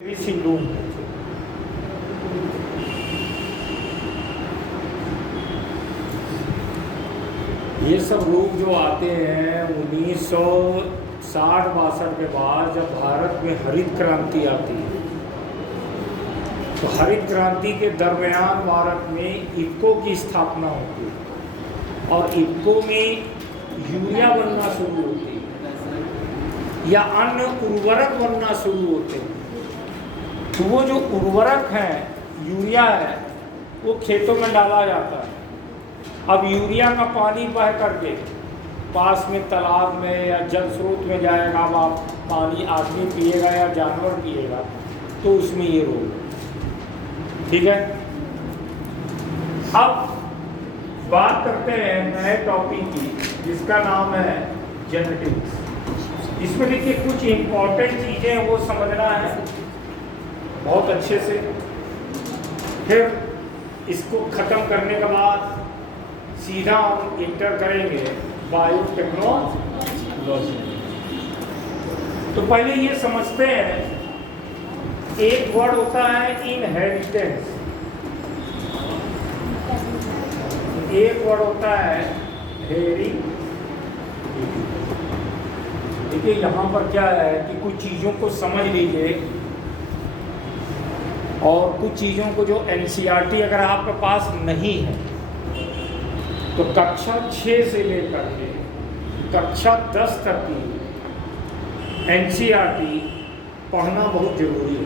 सिंधु। ये सब लोग जो आते हैं 1960-62 के बाद जब भारत में हरित क्रांति आती है, तो हरित क्रांति के दरमियान भारत में इफ़को की स्थापना होती है और इफ़को में यूरिया बनना शुरू होती है या अन्य उर्वरक बनना शुरू होते हैं। तो वो जो उर्वरक है, यूरिया है, वो खेतों में डाला जाता है। अब यूरिया का पानी बह करके पास में तालाब में या जल स्रोत में जाएगा, अब आप पानी आदमी पिएगा या जानवर पिएगा तो उसमें ये रोग, ठीक है। अब बात करते हैं नए टॉपिक की जिसका नाम है जेनेटिक्स। इसमें देखिए कुछ इम्पोर्टेंट चीज़ें वो समझना है बहुत अच्छे से। फिर इसको ख़त्म करने के बाद सीधा हम इंटर करेंगे बायोटेक्नोलॉजी। तो पहले ये समझते हैं, एक वर्ड होता है इनहेरिटेंस, एक वर्ड होता है हेरिडिटी। देखिए यहाँ पर क्या है कि कुछ चीज़ों को समझ लीजिए और कुछ चीज़ों को जो एनसीईआरटी अगर आपके पास नहीं है तो कक्षा 6 से लेकर के कक्षा 10 तक की एनसीईआरटी पढ़ना बहुत ज़रूरी है।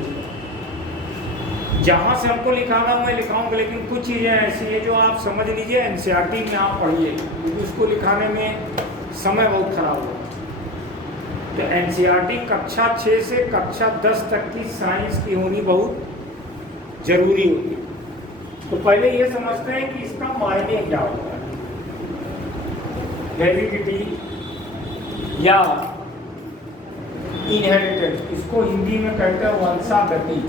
जहाँ से हमको लिखाना मैं लिखाऊंगा, लेकिन कुछ चीज़ें ऐसी हैं जो आप समझ लीजिए एनसीईआरटी में आप पढ़िए, क्योंकि उसको लिखाने में समय बहुत खराब होता है। तो एनसीईआरटी कक्षा 6 से कक्षा 10 तक की साइंस की होनी बहुत जरूरी होती है। तो पहले ये समझते हैं कि इसका मायने क्या होता है। हेरिडिटी या इनहेरिटेंस, इसको हिंदी में कहते हैं वंशागति।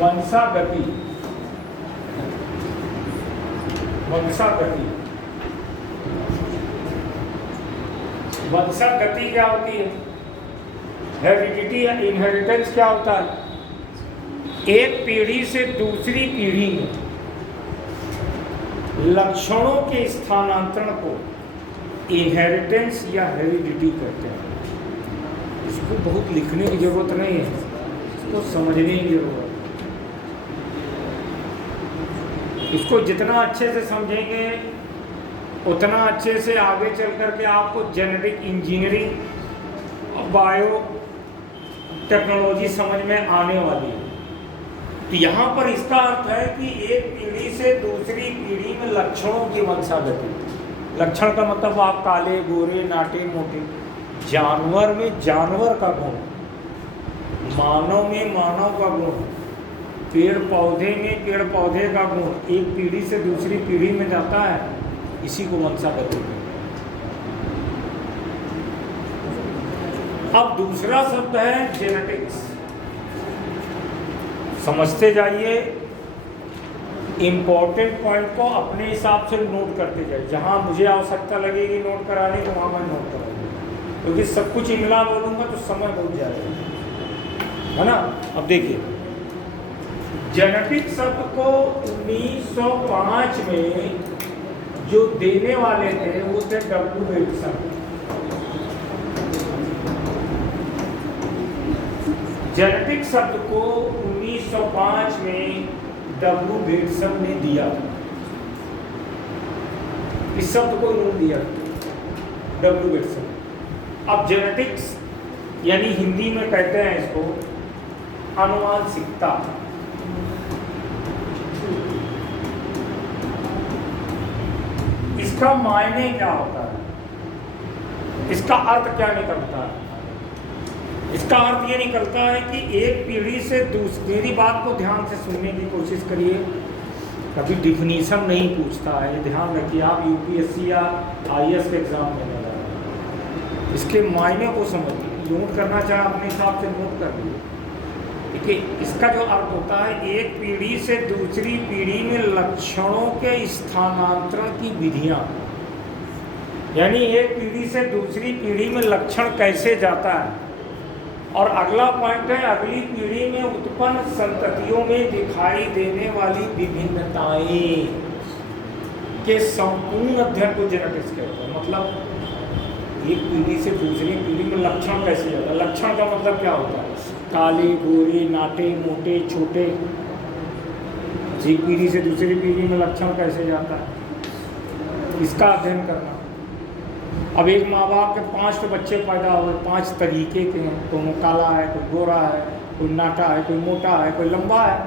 वंशागति, वंशागति, वंशागति क्या होती है? हेरिडिटी या इनहेरिटेंस क्या होता है? एक पीढ़ी से दूसरी पीढ़ी में लक्षणों के स्थानांतरण को इनहेरिटेंस या हेरिडिटी कहते हैं। इसको बहुत लिखने की जरूरत नहीं है, इसको समझने की जरूरत है। इसको जितना अच्छे से समझेंगे उतना अच्छे से आगे चल करके आपको जेनेटिक इंजीनियरिंग और बायो टेक्नोलॉजी समझ में आने वाली है। तो यहाँ पर इसका अर्थ है कि एक पीढ़ी से दूसरी पीढ़ी में लक्षणों की वंशागति। लक्षण का मतलब आप काले, गोरे, नाटे, मोटे। जानवर में जानवर का गुण, मानव में मानव का गुण, पेड़ पौधे में पेड़ पौधे का गुण एक पीढ़ी से दूसरी पीढ़ी में जाता है, इसी को वंशागति कहते हैं। अब दूसरा शब्द है जेनेटिक्स। समझते जाइए, इम्पोर्टेंट पॉइंट को अपने हिसाब से नोट करते जाइए। जहाँ मुझे आवश्यकता लगेगी नोट कराने को वहाँ मैं नोट करूँगा, क्योंकि सब कुछ इंगला बोलूँगा तो समय बहुत जाएगा, है ना। अब देखिए, जेनेटिक शब्द को 1905 में जो देने वाले थे वो थे डब्ल्यू विल्सन। जेनेटिक शब्द को 1905 में डब्ल्यू विल्सन ने दिया। इस शब्द को इन्होंने दिया डब्ल्यू विल्सन। अब जेनेटिक्स यानी हिंदी में कहते हैं इसको आनुवांशिकता। इसका मायने क्या होता है, इसका अर्थ क्या निकलता है? इसका अर्थ ये निकलता है कि एक पीढ़ी से दूसरी बात को ध्यान से सुनने की कोशिश करिए। कभी डिफिनीशन नहीं पूछता है, ये ध्यान रखिए। आप यूपीएससी या आईएएस के एग्जाम में जा रहे हैं, इसके मायने को समझिए। नोट करना चाहे अपने हिसाब से नोट कर लीजिए। देखिए, इसका जो अर्थ होता है, एक पीढ़ी से दूसरी पीढ़ी में लक्षणों के स्थानांतरण की विधियाँ। यानी एक पीढ़ी से दूसरी पीढ़ी में लक्षण कैसे जाता है। और अगला पॉइंट है, अगली पीढ़ी में उत्पन्न संततियों में दिखाई देने वाली विभिन्नताएं के संपूर्ण अध्ययन को जेनेटिक्स कहते हैं। मतलब एक पीढ़ी से दूसरी पीढ़ी में लक्षण कैसे जाता है। लक्षण का मतलब क्या होता है? काले, गोरे, नाटे, मोटे, छोटे। एक पीढ़ी से दूसरी पीढ़ी में लक्षण कैसे जाता है, इसका अध्ययन करना। अब एक माँ बाप के 5 बच्चे पैदा हुए, 5 तरीके के हैं, कोई काला है, कोई गोरा है, कोई नाटा है, कोई मोटा है, कोई लंबा है।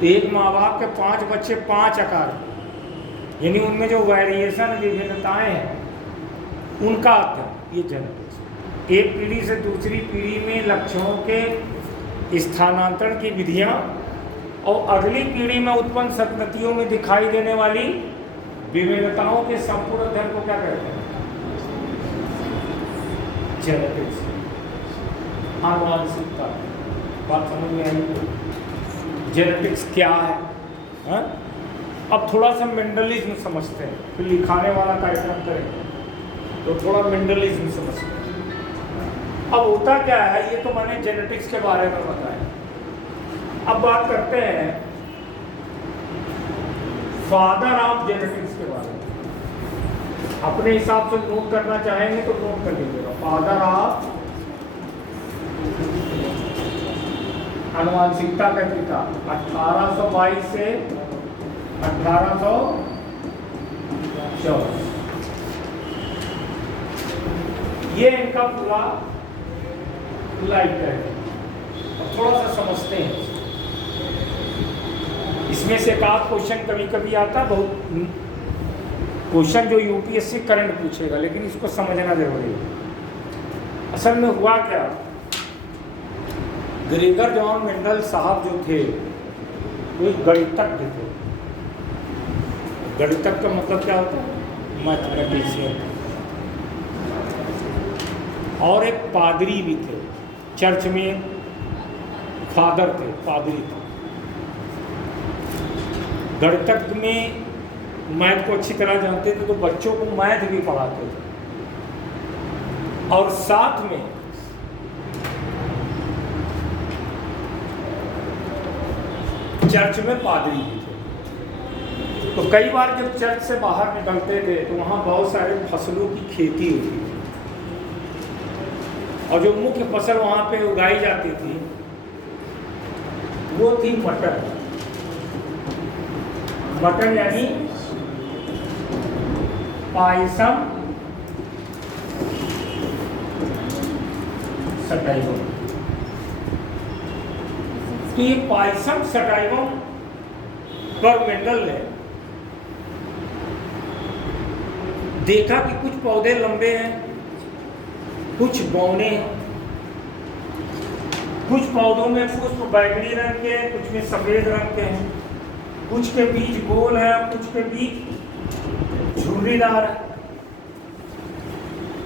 तो एक माँ बाप के 5 बच्चे 5 आकार, यानी उनमें जो वेरिएशन विभिन्नताएं हैं उनका अध्ययन, ये जेनेटिक्स। एक पीढ़ी से दूसरी पीढ़ी में लक्षणों के स्थानांतरण की विधियाँ और अगली पीढ़ी में उत्पन्न संततियों में दिखाई देने वाली विभिन्नताओं के संपूर्ण अध्ययन को क्या कहते हैं? जेनेटिक्स, आनुवंशिकता। बात समझ में आई? जेनेटिक्स क्या है, हा? अब थोड़ा सा मेंडलिज्म समझते हैं, फिर लिखाने वाला कार्यक्रम करेंगे तो थोड़ा मेंडलिज्म समझते हैं। अब होता क्या है, ये तो मैंने जेनेटिक्स के बारे में बताया। अब बात करते हैं फादर ऑफ जेनेटिक्स के बारे में। अपने हिसाब से नोट करना चाहेंगे तो नोट कर लीजिएगा। फादर ऑफ आनुवंशिकता का पिता 1822 से 1824। ये इनका पूरा लाइफ है। थोड़ा सा समझते हैं, इसमें से एक आध क्वेश्चन कभी कभी आता है, बहुत क्वेश्चन जो यूपीएससी करंट पूछेगा, लेकिन इसको समझना जरूरी है। असल में हुआ क्या, ग्रेगर जॉन मेंडल साहब जो थे वो एक गणितज्ञ थे। गणितज्ञ का मतलब क्या होता है? मैथमेटिशियन। और एक पादरी भी थे, चर्च में फादर थे, पादरी थे। गणितज्ञ में मैथ को अच्छी तरह जानते थे, तो बच्चों को मैथ भी पढ़ाते थे। और साथ में चर्च में पादरी भी थे। तो कई बार जब चर्च से बाहर निकलते थे तो वहाँ बहुत सारे फसलों की खेती होती थी, और जो मुख्य फसल वहाँ पे उगाई जाती थी वो थी मटर। मटर यानी पायसम सटाइवम। तो ये पायसम सटाइवम पर मेंडल ने देखा कि कुछ पौधे लंबे हैं, कुछ बौने हैं, कुछ पौधों में पुष्प बैंगनी रंग के हैं, कुछ में सफेद रंग के हैं, कुछ के बीज गोल है, कुछ के बीज झुर्रीदार है।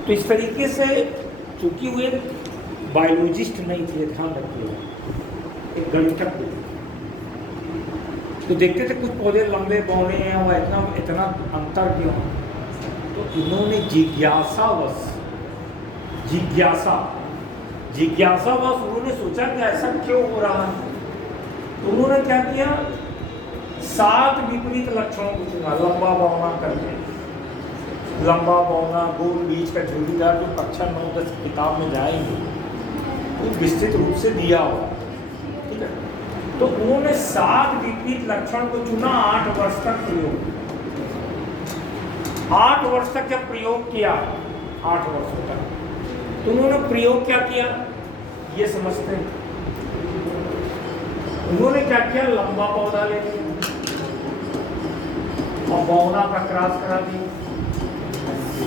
तो इस तरीके से, चूंकि वे बायोलॉजिस्ट नहीं थे, ध्यान रखिएगा, एक गणितज्ञ थे, तो देखते थे कुछ पौधे लंबे बौने हैं और इतना अंतर क्यों। तो इन्होंने जिज्ञासावश उन्होंने सोचा कि ऐसा क्यों हो रहा है। तो उन्होंने क्या किया, 7 विपरीत लक्षणों को चुना। लंबा बौना करके, लंबा बौना, गोल बीज का झुर्रीदार, जो कक्षा 9-10 किताब में जाएंगे वो विस्तृत रूप से दिया हुआ, ठीक है। तो उन्होंने 7 विपरीत लक्षण को चुना। 8 वर्ष तक प्रयोग, 8 वर्ष तक जब प्रयोग किया, 8 वर्षों तक, तो उन्होंने प्रयोग क्या किया ये समझते हैं। उन्होंने क्या किया, लंबा पौधा ले लिया और बौना का क्रॉस करा दिया।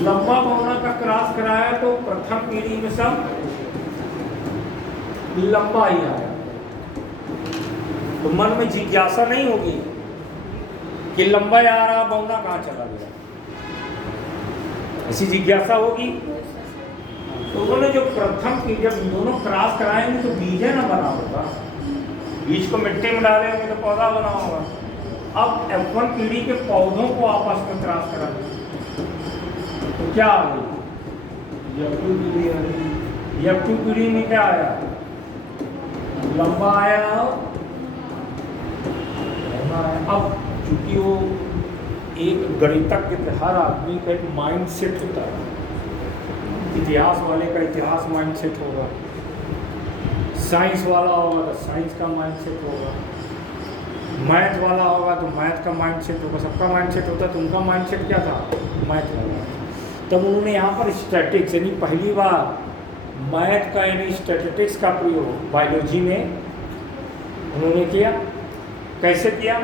लंबा बौना का क्रॉस कराया तो प्रथम पीढ़ी में सब लंबा ही आया। तो मन में जिज्ञासा नहीं होगी कि लंबा आ रहा, बौना कहाँ चला गया, ऐसी जिज्ञासा होगी। तो उन्होंने जो प्रथम पीढ़ी, जब दोनों क्रॉस कराएंगे तो बीज है ना बना होगा, बीज को मिट्टी में डालेंगे तो पौधा बना होगा। अब F1 पीढ़ी के पौधों को आपस में क्रॉस करा, क्या आ गई, F2 पीढ़ी आ गई। F2 पीढ़ी में क्या आया, लंबा आया। अब चूंकि वो एक गणितज्ञ, हर आदमी का एक माइंड सेट होता है। इतिहास वाले का इतिहास माइंड सेट होगा, साइंस वाला होगा तो साइंस का माइंड सेट होगा, मैथ वाला होगा तो मैथ का माइंड सेट होगा। सबका माइंड सेट होता है। तो उनका माइंड सेट क्या था, मैथ वाला। तब उन्होंने यहाँ पर स्टैटिक्स यानी पहली बार मैथ का यानी स्टैटिस्टिक्स का प्रयोग बायोलॉजी में उन्होंने किया। कैसे किया,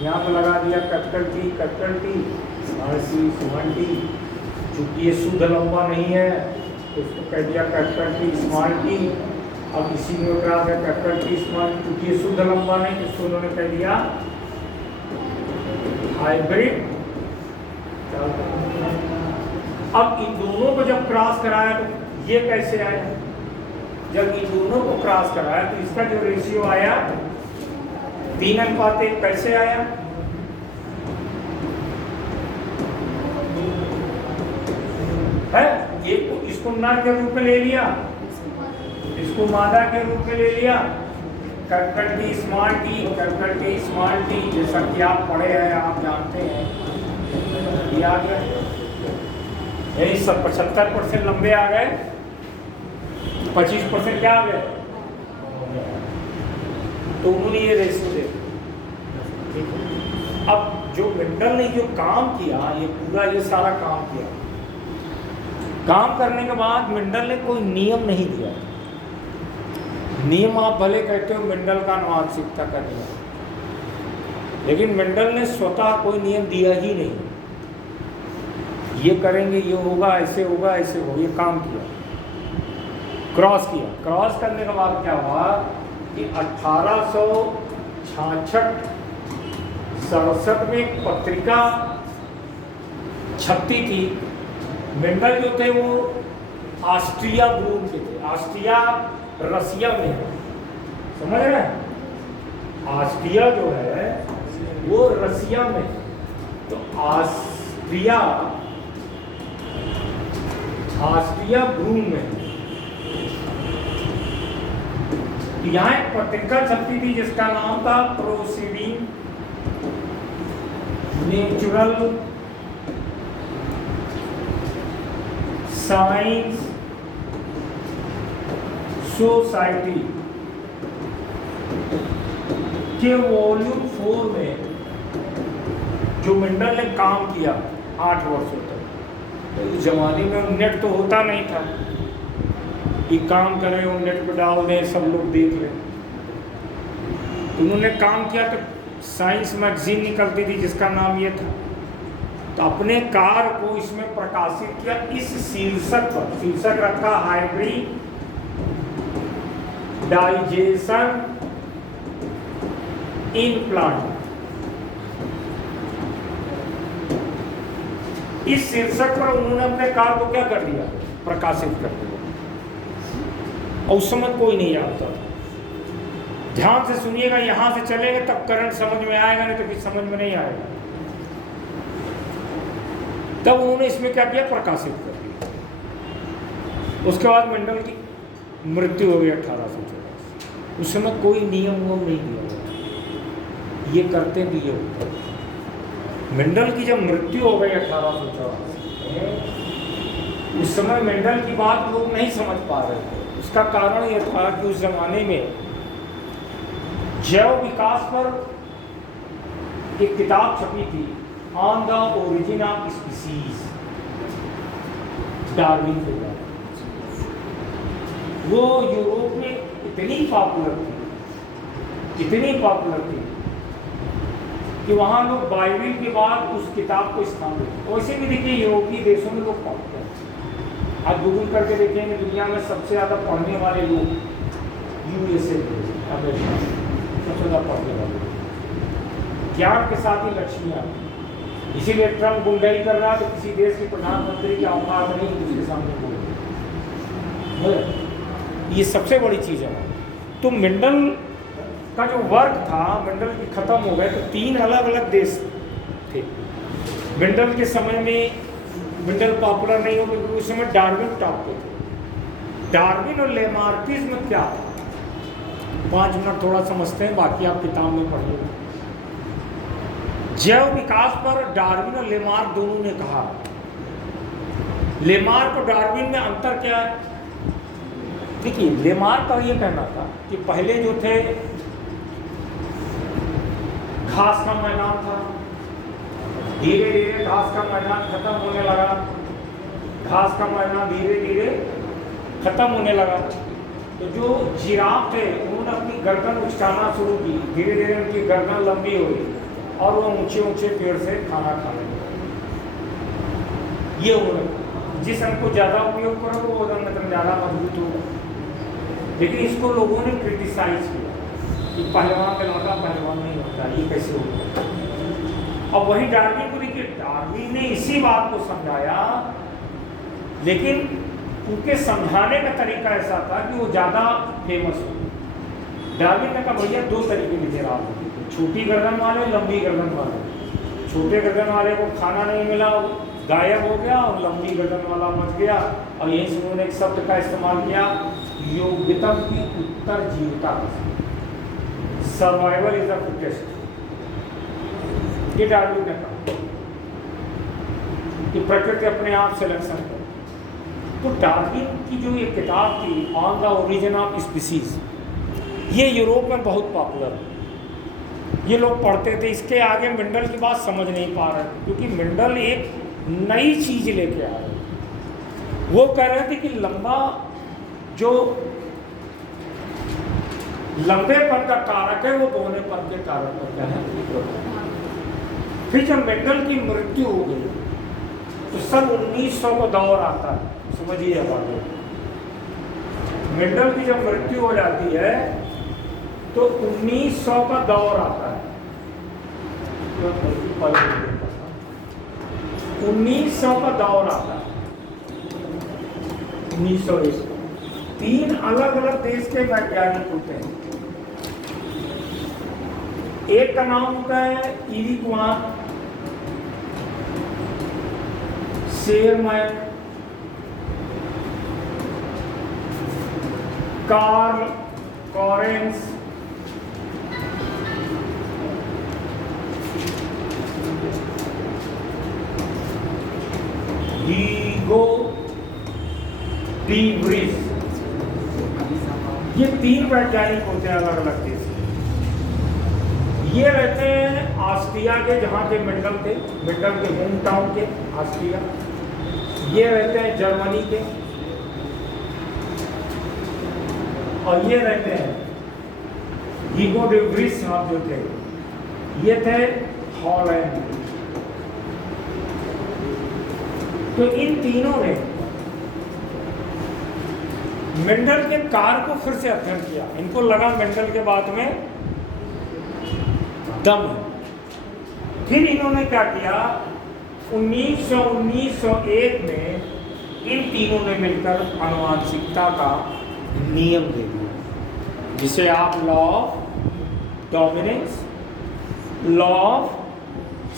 यहाँ पर लगा दिया कैपिटल टी स्मॉल टी। चूँकि ये शुद्ध लंबा नहीं है तो उसको कह दिया कैपिटल टी स्मॉल टी। अब इसी में क्या है, कैपिटल टी स्मॉल, चूँकि ये शुद्ध लंबा नहीं तो इसको उन्होंने कह दिया हाइब्रिड। अब इन दोनों को जब क्रॉस कराया तो ये कैसे आया, जब इन दोनों को क्रॉस कराया तो इसका जो रेशियो आया 3:1 कैसे आया, है ये इसको नर के रूप में ले लिया, इसको मादा के रूप में ले लिया। कैपिटल टी स्मॉल टी जैसा कि आप पढ़े हैं, आप जानते हैं, ये आ गया। यही सब 75% लंबे आ गए, 25% क्या आ गए। तो उन्होंने ये रेशियो दे। अब जो मेंडल ने जो काम किया, ये पूरा ये सारा काम किया, काम करने के बाद मेंडल ने कोई नियम नहीं दिया। नियम आप भले कहते हो मेंडल का आनुवंशिकता का नियम, लेकिन मेंडल ने स्वतः कोई नियम दिया ही नहीं। ये करेंगे, ये होगा, ऐसे होगा, ऐसे होगा, ये काम किया, क्रॉस किया। क्रॉस करने के बाद क्या हुआ कि 1866-67 में एक पत्रिका छपती थी। मेंडल जो थे वो ऑस्ट्रिया ब्रून के थे, ऑस्ट्रिया रसिया में, समझ रहे हैं, ऑस्ट्रिया जो है वो रसिया में। तो ऑस्ट्रिया ब्रून में यहाँ एक पत्रिका छपती थी जिसका नाम था प्रोसीडिंग नेचुरल साइंस सोसाइटी के वॉल्यूम 4 में जो मेंडल ने काम किया 8 वर्षों तक। तो इस जमाने में नेट तो होता नहीं था कि काम करें और नेट पर डाल दें, सब लोग देख लें। तो उन्होंने काम किया तो साइंस मैगजीन निकलती थी जिसका नाम ये था। तो अपने कार्य को इसमें प्रकाशित किया। इस शीर्षक पर शीर्षक रखा हाइब्रिड डाइजेशन इन प्लांट। इस शीर्षक पर उन्होंने अपने कार्य को क्या कर दिया, प्रकाशित कर दिया। और उस समय कोई नहीं जानता था। ध्यान से सुनिएगा, यहां से चलेगा तब करंट समझ में आएगा, नहीं तो फिर समझ में नहीं आएगा। तब उन्होंने इसमें क्या किया, प्रकाशित कर दिया। उसके बाद मेंडल की मृत्यु हो गई 1814। उस समय कोई नियम नहीं दिया, ये करते दिए। मेंडल की जब मृत्यु हो गई 1814, उस समय मेंडल की बात लोग नहीं समझ पा रहे थे। उसका कारण यह था कि उस जमाने में जैव विकास पर एक किताब छपी थी, on the origin of species, Darwin के द्वारा। वो यूरोप में इतनी पॉपुलर थी कि वहाँ लोग बाइबिल के बाद उस किताब को स्थान देते। वैसे भी देखिए यूरोपीय देशों में लोग पढ़ते हैं। आप गूगल करके देखेंगे दुनिया में सबसे ज़्यादा पढ़ने वाले लोग USA अमेरिका सबसे ज़्यादा पढ़ने वाले लोग, ज्ञान के साथ ही लक्ष्मियाँ। इसीलिए ट्रम्प गुंडाई कर रहा है तो किसी देश के प्रधानमंत्री की औकात नहीं उसके सामने बोले। ये सबसे बड़ी चीज़ है। तो मेंडल का जो वर्क था, मेंडल की खत्म हो गए तो 3 अलग अलग देश थे। मेंडल के समय में मेंडल पॉपुलर नहीं हो क्योंकि उस समय डार्विन टॉप पे थे। डार्विन और लेमार्किज्म क्या था? 5 मिनट थोड़ा समझते हैं, बाकी आप किताब में पढ़िएगा। जैव विकास पर डार्विन और लेमार्क दोनों ने कहा। लेमार्क और डार्विन में अंतर क्या है? देखिए, लेमार्क का ये कहना था कि पहले जो थे घास का मैदान था, धीरे धीरे घास का मैदान खत्म होने लगा, घास का मैदान धीरे धीरे खत्म होने लगा। तो जो जिराफ थे उन्होंने अपनी गर्दन उछालना शुरू की, धीरे धीरे उनकी गर्दन लंबी हुई और वो ऊंचे ऊंचे पेड़ से खाना खाने लगे। ये उन्होंने जिस अंग को ज़्यादा उपयोग करो वो अंग ज़्यादा मजबूत होगा। लेकिन इसको लोगों ने क्रिटिसाइज किया कि पहलवान का लड़का पहलवान नहीं होता, ये कैसे होगा। अब वही डार्विन को देखिए, डार्विन ने इसी बात को समझाया, लेकिन उनके समझाने का तरीका ऐसा था कि वो ज़्यादा फेमस हो। डार्विन ने कहा भैया 2 तरीके लीजिए आप, छोटी गर्दन वाले, लंबी गर्दन वाले। छोटे गर्दन वाले को खाना नहीं मिला, गायब हो गया, और लंबी गर्दन वाला बच गया। और यहीं से उन्होंने एक शब्द का इस्तेमाल किया, योग्यता की उत्तरजीविता। Survival is the fittest. ये डार्विन ने कहा कि प्रकृति अपने आप सिलेक्शन करे। तो डार्विन की जो ये किताब थी on the origin of species, ये यूरोप में बहुत पॉपुलर है, ये लोग पढ़ते थे। इसके आगे मेंडल की बात समझ नहीं पा रहे थे, क्योंकि मेंडल एक नई चीज लेके आ रहे थे। वो कह रहे थे कि जो लंबेपन का कारक है वो बौनेपन के कारक पर क्या है। फिर जब मेंडल की मृत्यु हो गई तो सन 1900 का दौर आता है, समझिए बात। मेंडल की जब मृत्यु हो जाती है तो 1900 का दौर आता है। 1900 का दौर आता है, 1900। 3 अलग अलग देश के वैज्ञानिक होते हैं। एक का नाम होता है Erich von Tschermak, Carl Correns, Hugo de Vries. ये 3 वैज्ञानिक होते हैं अलग अलग देश के। ये रहते हैं ऑस्ट्रिया के, जहाँ के मेंडल थे, मेंडल के होम टाउन के ऑस्ट्रिया। ये रहते हैं जर्मनी के, और ये रहते हैं हीगो डी व्रीज साहब जो थे, ये थे हॉलैंड। तो इन तीनों ने मेंडल के कार्य को फिर से अध्ययन किया। इनको लगा मेंडल के बाद में दम है। फिर इन्होंने क्या किया, 1901 में इन तीनों ने मिलकर आनुवंशिकता का नियम दे दिया, जिसे आप law of dominance, law of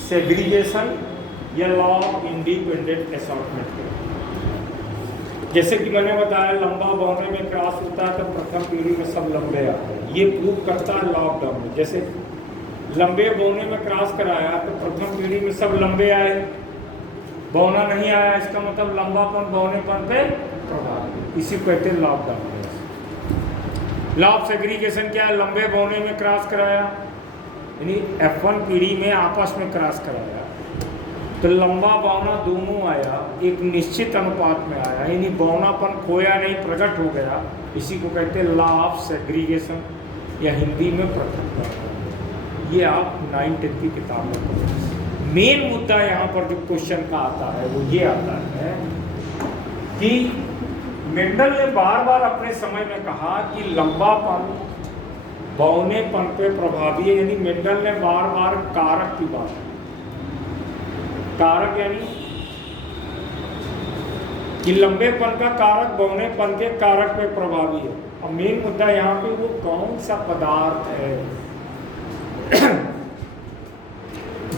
segregation या लॉ ऑफ इंडिपेंडेंट असॉर्टमेंट के। जैसे कि मैंने बताया, लंबा बौने में क्रॉस होता है तो प्रथम पीढ़ी में सब लंबे आते हैं, ये प्रूव करता है लॉ ऑफ डोमिनेंस। जैसे लंबे बौने में क्रॉस कराया तो प्रथम पीढ़ी में सब लंबे आए, बौना नहीं आया, इसका मतलब लंबापन बौनेपन पे प्रभाव। इसी को कहते हैं law of dominance. Law of segregation क्या है, लंबे बौने में क्रॉस कराया, यानी F1 पीढ़ी में आपस में क्रॉस कराया तो लंबा बौना दोनों आया, एक निश्चित अनुपात में आया, यानी बौनापन खोया नहीं, प्रकट हो गया। इसी को कहते हैं लॉ ऑफ सेग्रीगेशन या हिंदी में पृथक्करण। ये आप 9th की किताब में पढ़ेंगे। मेन मुद्दा यहाँ पर जो क्वेश्चन का आता है वो ये आता है कि मेंडल ने बार बार अपने समय में कहा कि लंबापन बौनेपन पे प्रभावी है, यानी मेंडल ने बार बार कारक की बात, कारक यानी कि लंबेपन का कारक बौनेपन के कारक पे प्रभावी है। और मेन मुद्दा यहाँ पे वो कौन सा पदार्थ है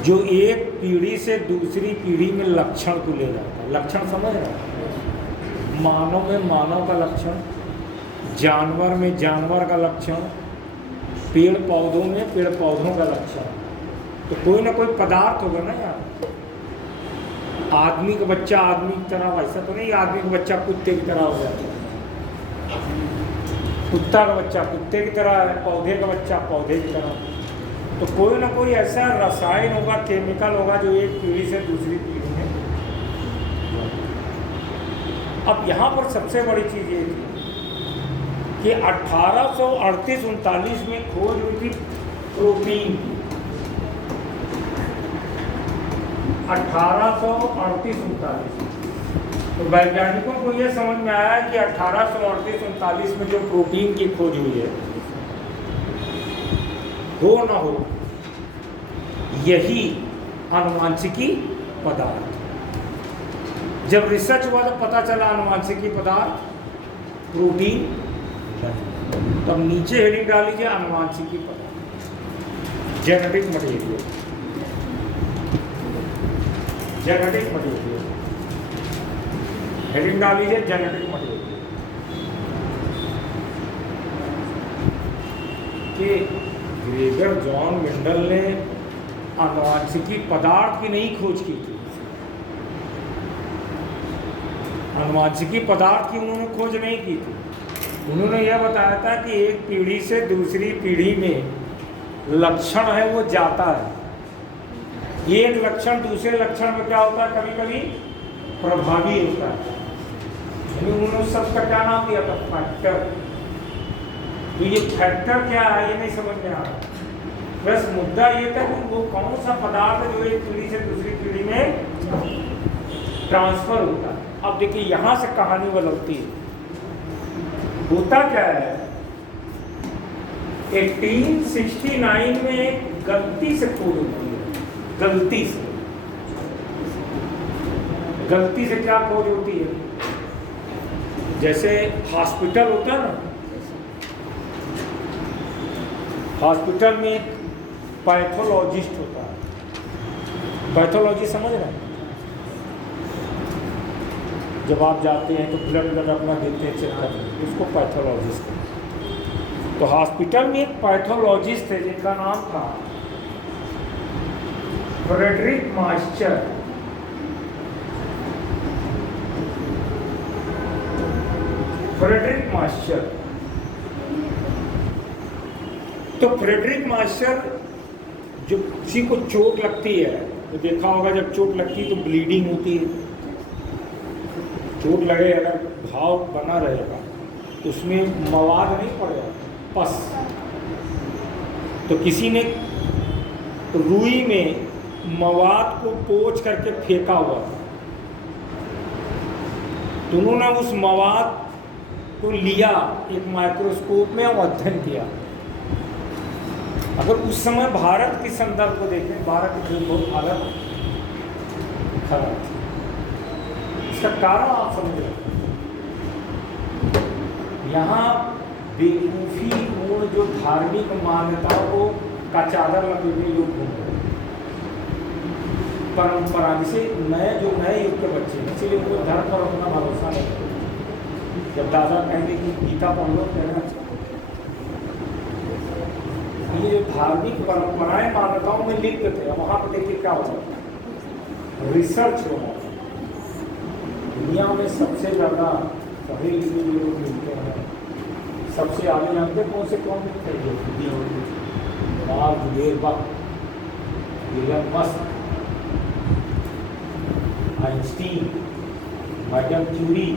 जो एक पीढ़ी से दूसरी पीढ़ी में लक्षण को ले जाता है। लक्षण समझ रहे हैं? मानव में मानव का लक्षण, जानवर में जानवर का लक्षण, पेड़ पौधों में पेड़ पौधों का लक्षण। तो कोई ना कोई पदार्थ होगा ना यार। आदमी का बच्चा आदमी की तरह, वैसा तो नहीं आदमी का बच्चा कुत्ते की तरह हो जाता है, कुत्ता का बच्चा कुत्ते की तरह है, पौधे का बच्चा पौधे की तरह। तो कोई ना कोई ऐसा रसायन होगा, केमिकल होगा जो एक पीढ़ी से दूसरी पीढ़ी में। अब यहाँ पर सबसे बड़ी चीज़ ये थी कि 1838-39 में खोज हुई थी प्रोटीन की। 1838-39 तो वैज्ञानिकों को यह समझ में आया कि 1838-39 में जो प्रोटीन की खोज हुई है, हो न हो यही आनुवांशिकी पदार्थ। जब रिसर्च हुआ तो पता चला आनुवांशिकी पदार्थ प्रोटीन, तब नीचे हेडिंग डाल लीजिए आनुवांशिकी पदार्थ, genetic material, genetic material, heading डाल लीजिए जेनेटिक मटेरियल। कि ग्रेगर जॉन मेंडल ने आनुवांशिकी पदार्थ की नहीं खोज की थी, आनुवांशिकी पदार्थ की उन्होंने खोज नहीं की थी। उन्होंने यह बताया था कि एक पीढ़ी से दूसरी पीढ़ी में लक्षण है वो जाता है। एक लक्षण दूसरे लक्षण में क्या होता है, कभी कभी प्रभावी होता है। उन्होंने उस सब का क्या नाम दिया था, फैक्टर। तो ये फैक्टर क्या है ये नहीं समझ में आ रहा। बस मुद्दा ये था कि वो कौन सा पदार्थ है जो एक पीढ़ी से दूसरी पीढ़ी में ट्रांसफर होता है। अब देखिए यहाँ से कहानी बदलती है। होता क्या है, 1869 में गलती से खोज होती है। गलती से क्या खोज होती है, जैसे हॉस्पिटल होता है ना, हॉस्पिटल में एक पैथोलॉजिस्ट होता है। पैथोलॉजी समझ रहे हैं? जब आप जाते हैं तो ब्लड अपना देते हैं, चेक करते हैं, उसको पैथोलॉजिस्ट कहते हैं। तो हॉस्पिटल में एक पैथोलॉजिस्ट है जिनका नाम था फ्रेडरिक मास्टर। Frederick Master. तो फ्रेडरिक मास्टर, जो किसी को चोट लगती है तो देखा होगा, जब चोट लगती है तो ब्लीडिंग होती है। चोट लगे अगर घाव बना रहेगा तो उसमें मवाद नहीं पड़ेगा, पस। तो किसी ने रुई में मवाद को पोंछ करके फेंका हुआ था, तो उन्होंने उस मवाद को लिया, एक माइक्रोस्कोप में और अध्ययन किया। अगर उस समय भारत के संदर्भ को देखें, भारत की बहुत हालत खराब थी। इसका कारण आप समझ रहे हैं, यहाँ बेवकूफ़ी पूर्ण जो धार्मिक मान्यताओं को का चादर लपेटे लोग घूम रहे, परंपरा, जैसे नए युग के बच्चे हैं, इसलिए उनको धर्म पर अपना भरोसा नहीं है। जब दादा कहेंगे कि गीता पढ़ लो, कहना ये जो धार्मिक परंपराएं मान्यताओं में लिप्त थे, वहाँ पर देखिए क्या होता है, रिसर्च हो रहा है। दुनिया में सबसे ज़्यादा पढ़े लिखे लोग मिलते हैं, सबसे आगे जानते कौन से कौन मिलते हैं, Mark Zuckerberg, Elon Musk, Einstein, Madame Curie.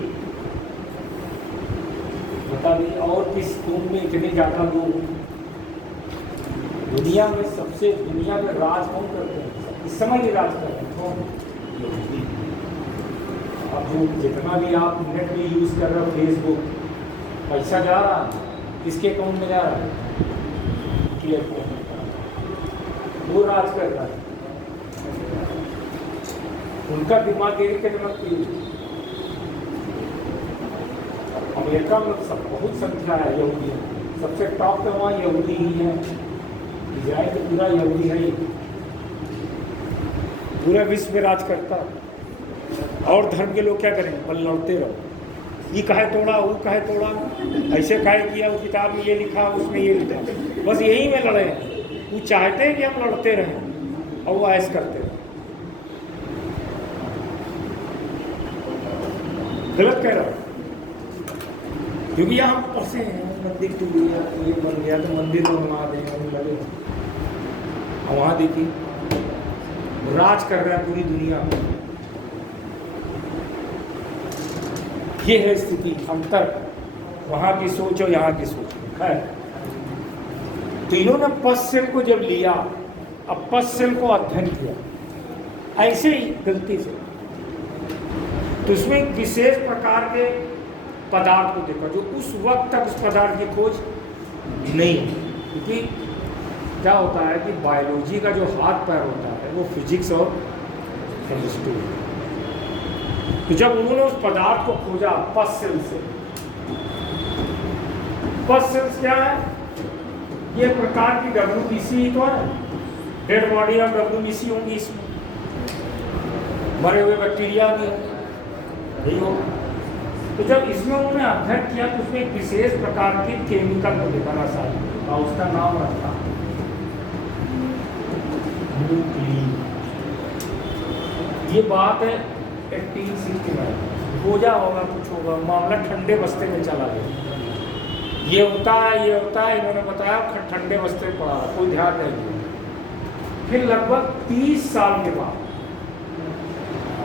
बता दीजिए और किस कौन में इतने ज़्यादा लोग दुनिया में सबसे, दुनिया में राज कौन करते हैं इस समय भी राज कर रहे हैं, कौन? अब जो जितना भी आप नेट में यूज़ कर रहे हो, फेसबुक, पैसा जा रहा है किसके अकाउंट में जा रहा है, क्लियर वो राज कर रहा है। उनका दिमाग एक के दिमाग की। अमेरिका में सब बहुत संख्या है यहूदी, सबसे टॉप पे वहाँ यहूदी ही है। इजराइल तो पूरा यहूदी है ही। पूरे विश्व में राज करता है। और धर्म के लोग क्या करेंगे? बस लड़ते रहो, ये कहे तोड़ा, वो कहे तोड़ा, ऐसे कहे किया, वो किताब में ये लिखा, उसमें ये लिखा, बस यही में लड़े हैं। वो चाहते हैं कि हम लड़ते रहें और वो ऐसे करते रहें। गलत कह रहा हूँ, क्योंकि यहाँ हम फंसे हैं। मंदिर टूट गया, ये बन गया तो मंदिर को बना देंगे, लगे। और वहाँ देखिए राज कर रहा है पूरी दुनिया में। ये है स्थिति, अंतर वहाँ की सोच और यहाँ की सोच है। तो इन्होंने पश्चिम को जब लिया, अब पश्चिम को अध्ययन किया ऐसे ही गलती से, तो उसमें एक विशेष प्रकार के पदार्थ को देखा जो उस वक्त तक उस पदार्थ की खोज नहीं है। क्योंकि क्या होता है कि बायोलॉजी का जो हाथ पैर होता है वो फिजिक्स और केमिस्ट्री है। तो जब उन्होंने उस पदार्थ को खोजा पस सेल्स से, पस सेल्स क्या है? ये प्रकार की WBC तो है, डेड बॉडी ऑफ WBC होंगी, इसमें मरे हुए बैक्टीरिया भी यही होगा। तो जब इसमें उन्होंने अध्ययन किया तो उसमें एक विशेष प्रकार के केमिकल को देखा, रासायनिक, और उसका नाम रखा न्यूक्लिन। ये बात है 1869। खोजा होगा, कुछ होगा, मामला ठंडे बस्ते में चला गया। ये होता है, ये होता है, इन्होंने बताया, ठंडे बस्ते में पड़ा, कोई ध्यान नहीं दिया। फिर लगभग 30 साल के बाद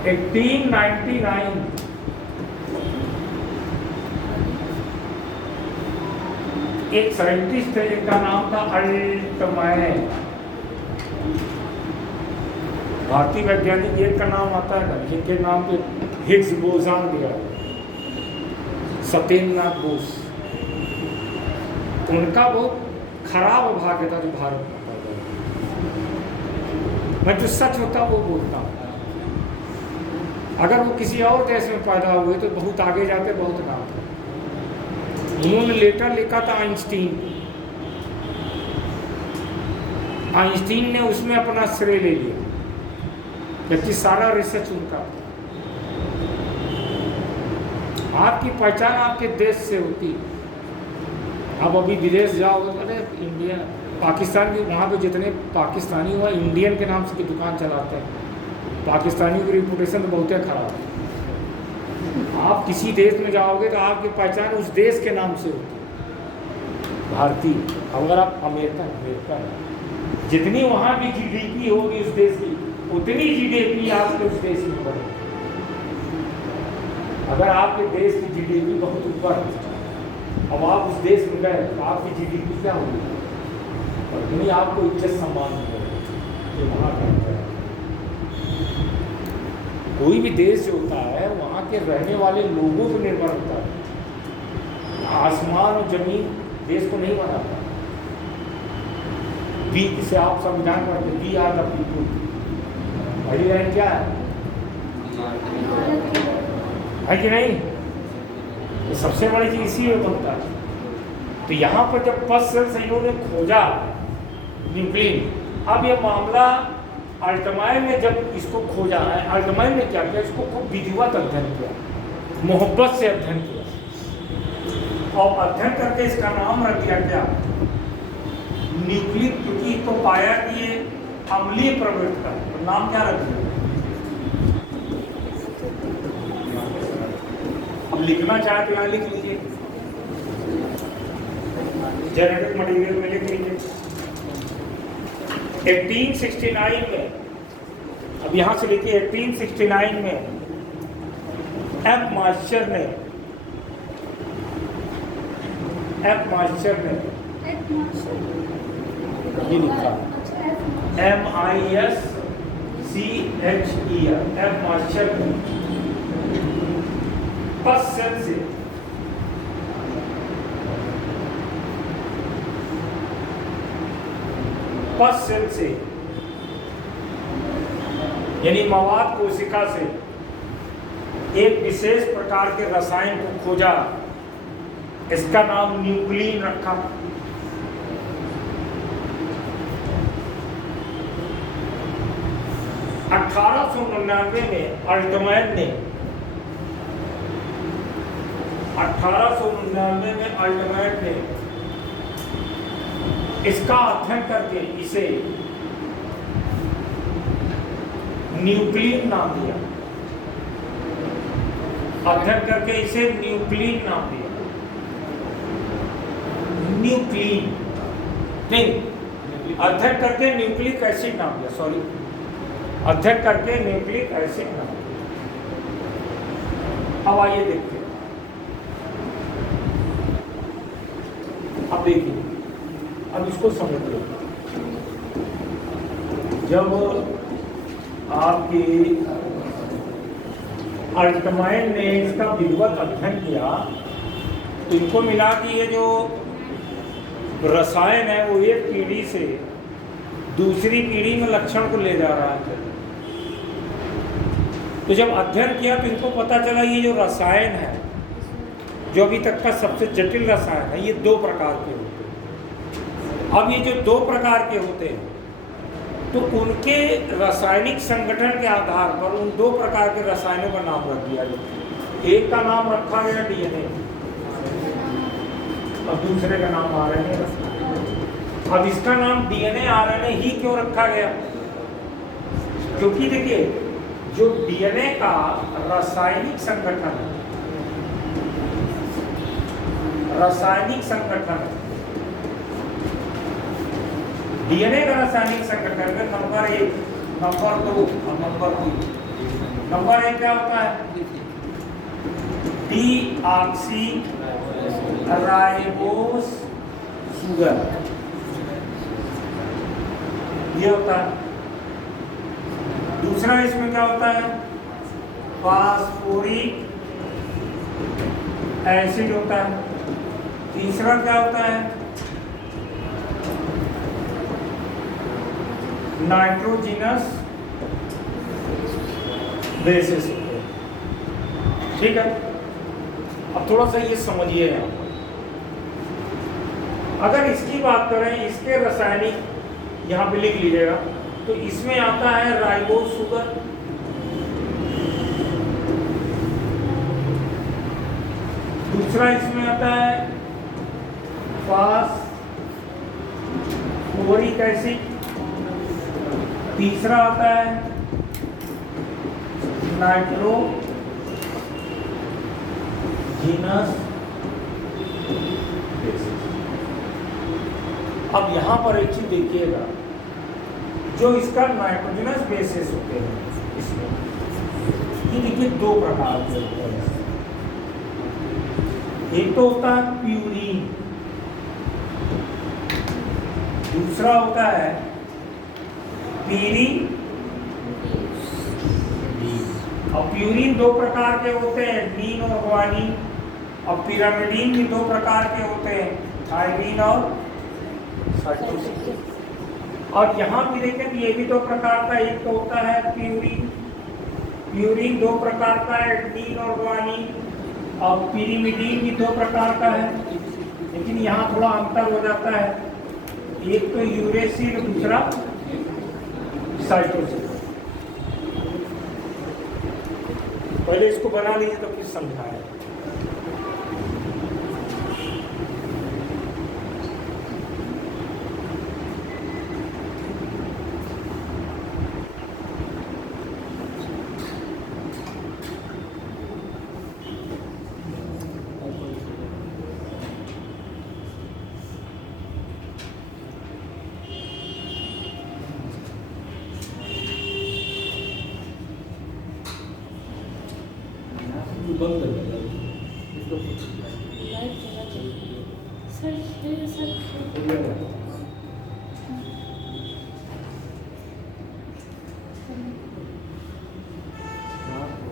1899 एक साइंटिस्ट थे जिनका नाम था अल्टमायर, भारतीय वैज्ञानिक एक का नाम आता है, जिनके नाम पे हिग्स बोसान दिया, सत्येंद्रनाथ बोस। उनका बहुत खराब भाग्य था जो भारत में पैदा हुआ। मैं जो सच होता वो बोलता हूँ। अगर वो किसी और देश में पैदा हुए तो बहुत आगे जाते, बहुत नाम था। उन्होंने लेटर लिखा था आइंस्टीन ने उसमें अपना श्रेय ले लिया, जबकि सारा रिसर्च उनका। आपकी पहचान आपके देश से होती। आप अभी विदेश जाओगे, अरे इंडिया, पाकिस्तान की, वहाँ पे जितने पाकिस्तानी हुआ इंडियन के नाम से की दुकान चलाते हैं। पाकिस्तानियों की रिपुटेशन तो बहुत खराब है। आप किसी देश में जाओगे तो आपकी पहचान उस देश के नाम से होती है, भारतीय। अगर आप अमेरिकन जितनी वहाँ की GDP होगी उस देश की, उतनी GDP आपके उस देश में बढ़ेगी। अगर आपके देश की GDP बहुत ऊपर है, अब आप उस देश में गए तो आपकी GDP क्या होगी? और उतनी आपको इज्जत सम्मान मिलेगा जो वहाँ का। कोई भी देश जो होता है वहाँ के रहने वाले लोगों पर निर्भर होता है। आसमान और जमीन देश को नहीं बनाता। बी से आप संविधान पढ़ते, वी आर द पीपुल। पहली लाइन क्या है कि नहीं? तो सबसे बड़ी चीज इसी में बनता है। तो यहाँ पर जब पस सेल्स इन्होंने खोजा न्यूक्लिन, अब यह मामला अल्टमायर ने जब इसको खोजा है, अल्टमायर ने क्या किया? इसको खूब विधिवत अध्ययन किया, मोहब्बत से अध्ययन किया, और अध्ययन करके इसका नाम रख दिया क्या? न्यूक्लिक। क्योंकि इसको पाया कि ये अम्लीय प्रवृत्ति का, तो नाम क्या रख दिया? अब लिखना चाहे तो यहाँ लिख लीजिए, जेनेटिक मटेरियल में लिख लीजिए। 1869 में, अब यहाँ से लिखिए, 1869 में एफ मास्टर ने ये लिखा MISCHER, एफ मास्टर ने पस सेल से पस सेल से यानी मवाद कोशिका से एक विशेष प्रकार के रसायन को खोजा, इसका नाम न्यूक्लिन रखा। 1899 में अल्टमैन ने 1899 में अल्टमैन ने इसका अध्ययन करके इसे न्यूक्लियन नाम दिया। अध्ययन करके इसे न्यूक्लियन नाम दिया। न्यूक्लियन नहीं, अध्ययन करके न्यूक्लिक एसिड नाम दिया। सॉरी, अध्ययन करके न्यूक्लिक एसिड नाम दिया। अब आइए देखते हैं। अब देखिए, अब इसको समझिए। जब आपकी अल्टमैन ने इसका विधिवत अध्ययन किया तो इनको मिला कि ये जो रसायन है वो एक पीढ़ी से दूसरी पीढ़ी में लक्षण को ले जा रहा है। तो जब अध्ययन किया तो इनको पता चला ये जो रसायन है, जो अभी तक का सबसे जटिल रसायन है, ये दो प्रकार के होते हैं। अब ये जो दो प्रकार के होते हैं तो उनके रासायनिक संगठन के आधार पर उन दो प्रकार के रसायनों का नाम रख दिया गया। एक का नाम रखा गया डीएनए और दूसरे का नाम आरएनए। अब इसका नाम डीएनए आरएनए ही क्यों रखा गया? क्योंकि देखिए, जो डीएनए का रासायनिक संगठन है, रासायनिक संगठन डीएनए का रासायनिक संगठन में नंबर 1, नंबर 2 और नंबर 3। नंबर 1 क्या होता है? डीऑक्सी राइबोस शुगर, ये होता है। दूसरा इसमें क्या होता है? फास्फोरिक एसिड होता है। तीसरा क्या होता है? नाइट्रोजिनस बेसिस होते हैं। ठीक है, अब थोड़ा सा ये समझिए। यहाँ अगर इसकी बात करें, इसके रासायनिक यहाँ पे लिख लीजिएगा, तो इसमें आता है राइबोस शुगर, दूसरा इसमें आता है फास्फोरिक एसिड, तीसरा आता है नाइट्रोजिनस बेसिस। अब यहां पर एक चीज देखिएगा, जो इसका नाइट्रोजिनस बेसिस होते हैं इसमें, ये देखिए दो प्रकार के होते हैं। एक तो होता है प्यूरीन, दूसरा होता है पीरीन। और प्यूरीन दो प्रकार के होते हैं, डीन और ग्वानीन। और पिरामिडीन भी दो प्रकार के होते हैं, थायमीन और साइटोसिन। और यहाँ भी देखें, ये भी दो प्रकार का, एक तो होता है प्यूरीन। प्यूरीन दो प्रकार का है, डीन और ग्वानीन। और पिरिमिडीन भी दो प्रकार का है, लेकिन यहाँ थोड़ा अंतर हो जाता है, एक तो यूरेसिल, दूसरा साइटोसिन। पहले इसको बना लीजिए तो फिर समझाएं। बंद कर दो इसको।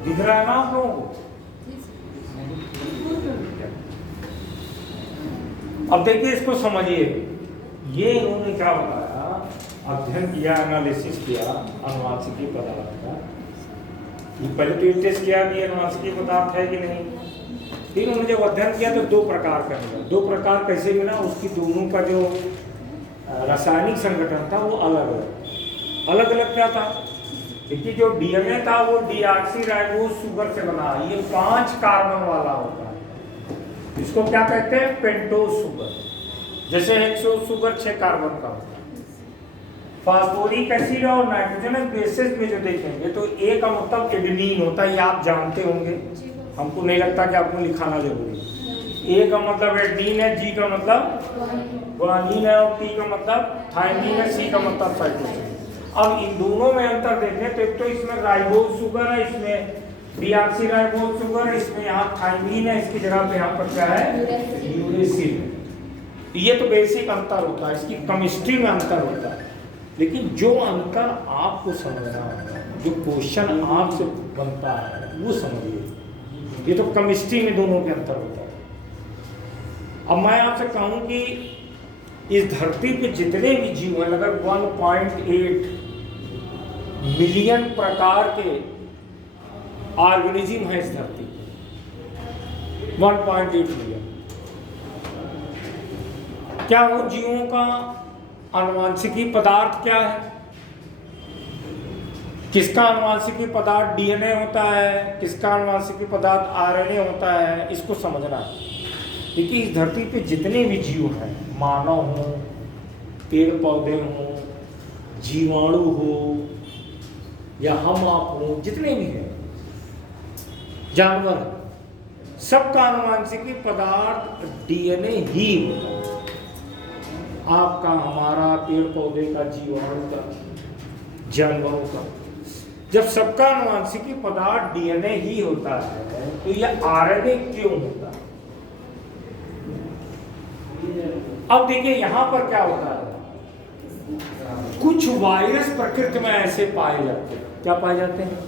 दिख रहा है ना आप लोगों को? अब देखिए, इसको समझिए। ये इन्होंने क्या बताया, अध्ययन किया, एनालिसिस किया अनुवांशिकी पदार्थ का। ये पहले तो ये टेस्ट किया कि अनुवांशिकी पदार्थ है कि नहीं। फिर उन्होंने जब अध्ययन किया तो दो प्रकार का मिला। दो प्रकार कैसे मिला, उसकी दोनों का जो रासायनिक संगठन था वो अलग अलग। अलग अलग क्या था? क्योंकि जो डीएनए था वो डीऑक्सीराइबोज शुगर से बना, ये 5 कार्बन वाला होता है। इसको क्या कहते हैं? Pentose sugar. जैसे हेक्सोज शुगर 6 कार्बन का होता है। फास्फोरिक एसिड और नाइट्रोजनस बेसिस में जो देखेंगे तो ए का मतलब एडेनिन होता है, ये आप जानते होंगे, हमको नहीं लगता कि आपको लिखाना जरूरी है। ए का मतलब एडेनिन है, जी का मतलब ग्वानिन है और टी का मतलब थायमिन है, सी का मतलब साइटोसिन। अब इन दोनों में अंतर देखें तो एक तो इसमें राइबोज शुगर है, इसमें डीऑक्सीराइबोज शुगर है, इसमें यहाँ थायमिन है, इसकी जगह पे यहाँ पर क्या है? यूरेसिल। ये तो बेसिक अंतर होता है, इसकी केमिस्ट्री में अंतर होता है। लेकिन जो अंतर आपको समझना है, जो क्वेश्चन आपसे बनता है वो समझिए। ये तो केमिस्ट्री में दोनों के अंतर होता है। अब मैं आपसे कहूँ कि इस धरती पे जितने भी जीव हैं, लगभग 1.8 मिलियन प्रकार के ऑर्गेनिज्म है इस धरती पे, 1.8 मिलियन। क्या उन जीवों का आनुवांशिकी पदार्थ क्या है? किसका आनुवांशिकी पदार्थ डीएनए होता है, किसका आनुवांशिकी पदार्थ आरएनए होता है, इसको समझना है। क्योंकि इस धरती पे जितने भी जीव हैं, मानव हो, पेड़ पौधे हो, जीवाणु हो या हम आप हो, जितने भी हैं जानवर, सबका आनुवांशिकी पदार्थ डीएनए ही होता है। आपका, हमारा, पेड़ पौधे का, जीवाणु का, जानवरों का, जब सबका आनुवांशिकी पदार्थ डीएनए ही होता है तो यह आरएनए क्यों होता है? अब देखिए यहां पर क्या होता है, कुछ वायरस प्रकृति में ऐसे पाए जाते हैं। क्या पाए जाते हैं?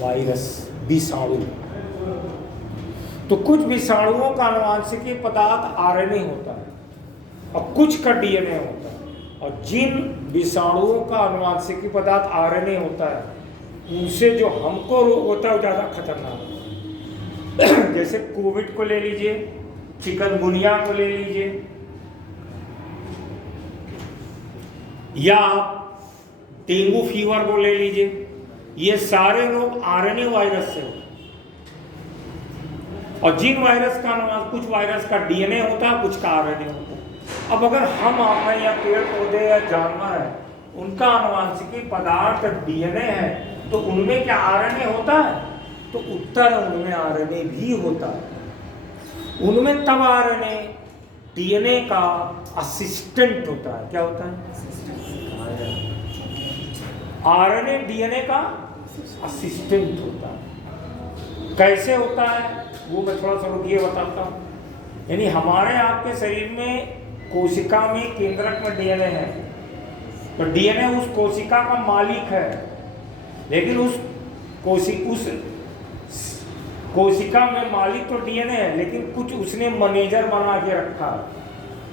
वायरस, विषाणु। तो कुछ विषाणुओं का आनुवांशिकी पदार्थ आरएनए होता है और कुछ का डीएनए होता है। और जिन विषाणुओं का आनुवांशिकी पदार्थ आरएनए होता है उनसे जो हमको रोग होता है वो ज़्यादा खतरनाक है। जैसे कोविड को ले लीजिए, चिकनगुनिया को ले लीजिए, या आप डेंगू फीवर को ले लीजिए, ये सारे रोग आरएनए वायरस से होते हैं। और जिन वायरस का, कुछ वायरस का डीएनए होता है, कुछ का आरएनए होता है। अब अगर हम आप या पेड़ पौधे या जानवर है, उनका आनुवांशिकी पदार्थ डीएनए है, तो उनमें क्या आरएनए होता है? तो उत्तर उनमें आरएनए भी होता है। उनमें तब आरएनए डीएनए का असिस्टेंट होता है। क्या होता है? आरएनए डीएनए का असिस्टेंट होता है। कैसे होता है वो मैं थोड़ा सा रुकिए बताता हूँ। यानी हमारे आपके शरीर में कोशिका में केंद्रक में डीएनए है, तो डीएनए उस कोशिका का मालिक है, लेकिन उस कोशिका में मालिक तो डीएनए है, लेकिन कुछ उसने मैनेजर बना के रखा है।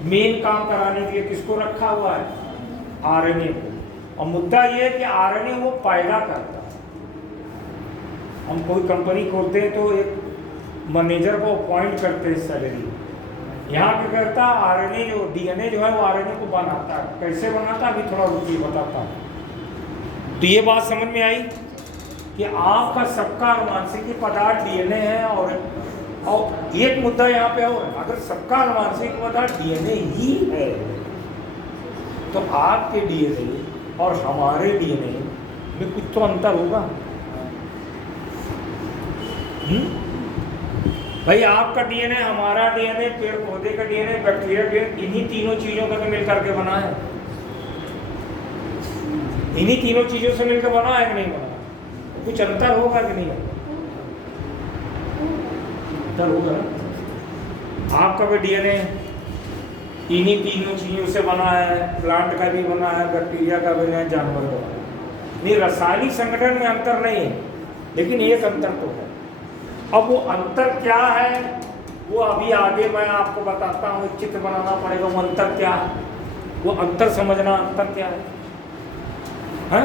मेन काम कराने के लिए किसको रखा हुआ है? आरएनए को। और मुद्दा ये है कि आरएनए वो पैदा करता है। हम कोई कंपनी खोलते हैं तो एक मैनेजर को अपॉइंट करते हैं सैलरी। यहाँ क्या करता है? आरएनए जो डीएनए जो है वो आरएनए को बनाता है। कैसे बनाता है अभी थोड़ा रुकिए बताता हूँ। तो ये बात समझ में आई कि आपका सबका आनुवांशिकी पदार्थ डीएनए है। और एक मुद्दा यहाँ पे और, अगर सबका आनुवांशिक पदार्थ डीएनए ही है तो आपके डीएनए और हमारे डीएनए में कुछ तो अंतर होगा। भाई आपका डीएनए, हमारा डीएनए, पेड़ पौधे का डीएनए, बैक्टीरिया डीएनए, इन्हीं तीनों चीजों का तो मिल करके बना है। इन्हीं तीनों चीजों से मिलकर बना है कि नहीं बना? कुछ अंतर होगा कि नहीं होगा? अंतर होगा ना। आपका भी डीएनए इन्हीं तीनों चीजों से बना है, प्लांट का भी बना है, बैक्टीरिया का भी बना है, जानवर का बना है। नहीं, रासायनिक संगठन में अंतर नहीं है, लेकिन एक अंतर तो है। अब वो अंतर क्या है वो अभी आगे मैं आपको बताता हूँ। एक चित्र बनाना पड़ेगा, वो अंतर क्या है, वो अंतर समझना, अंतर क्या है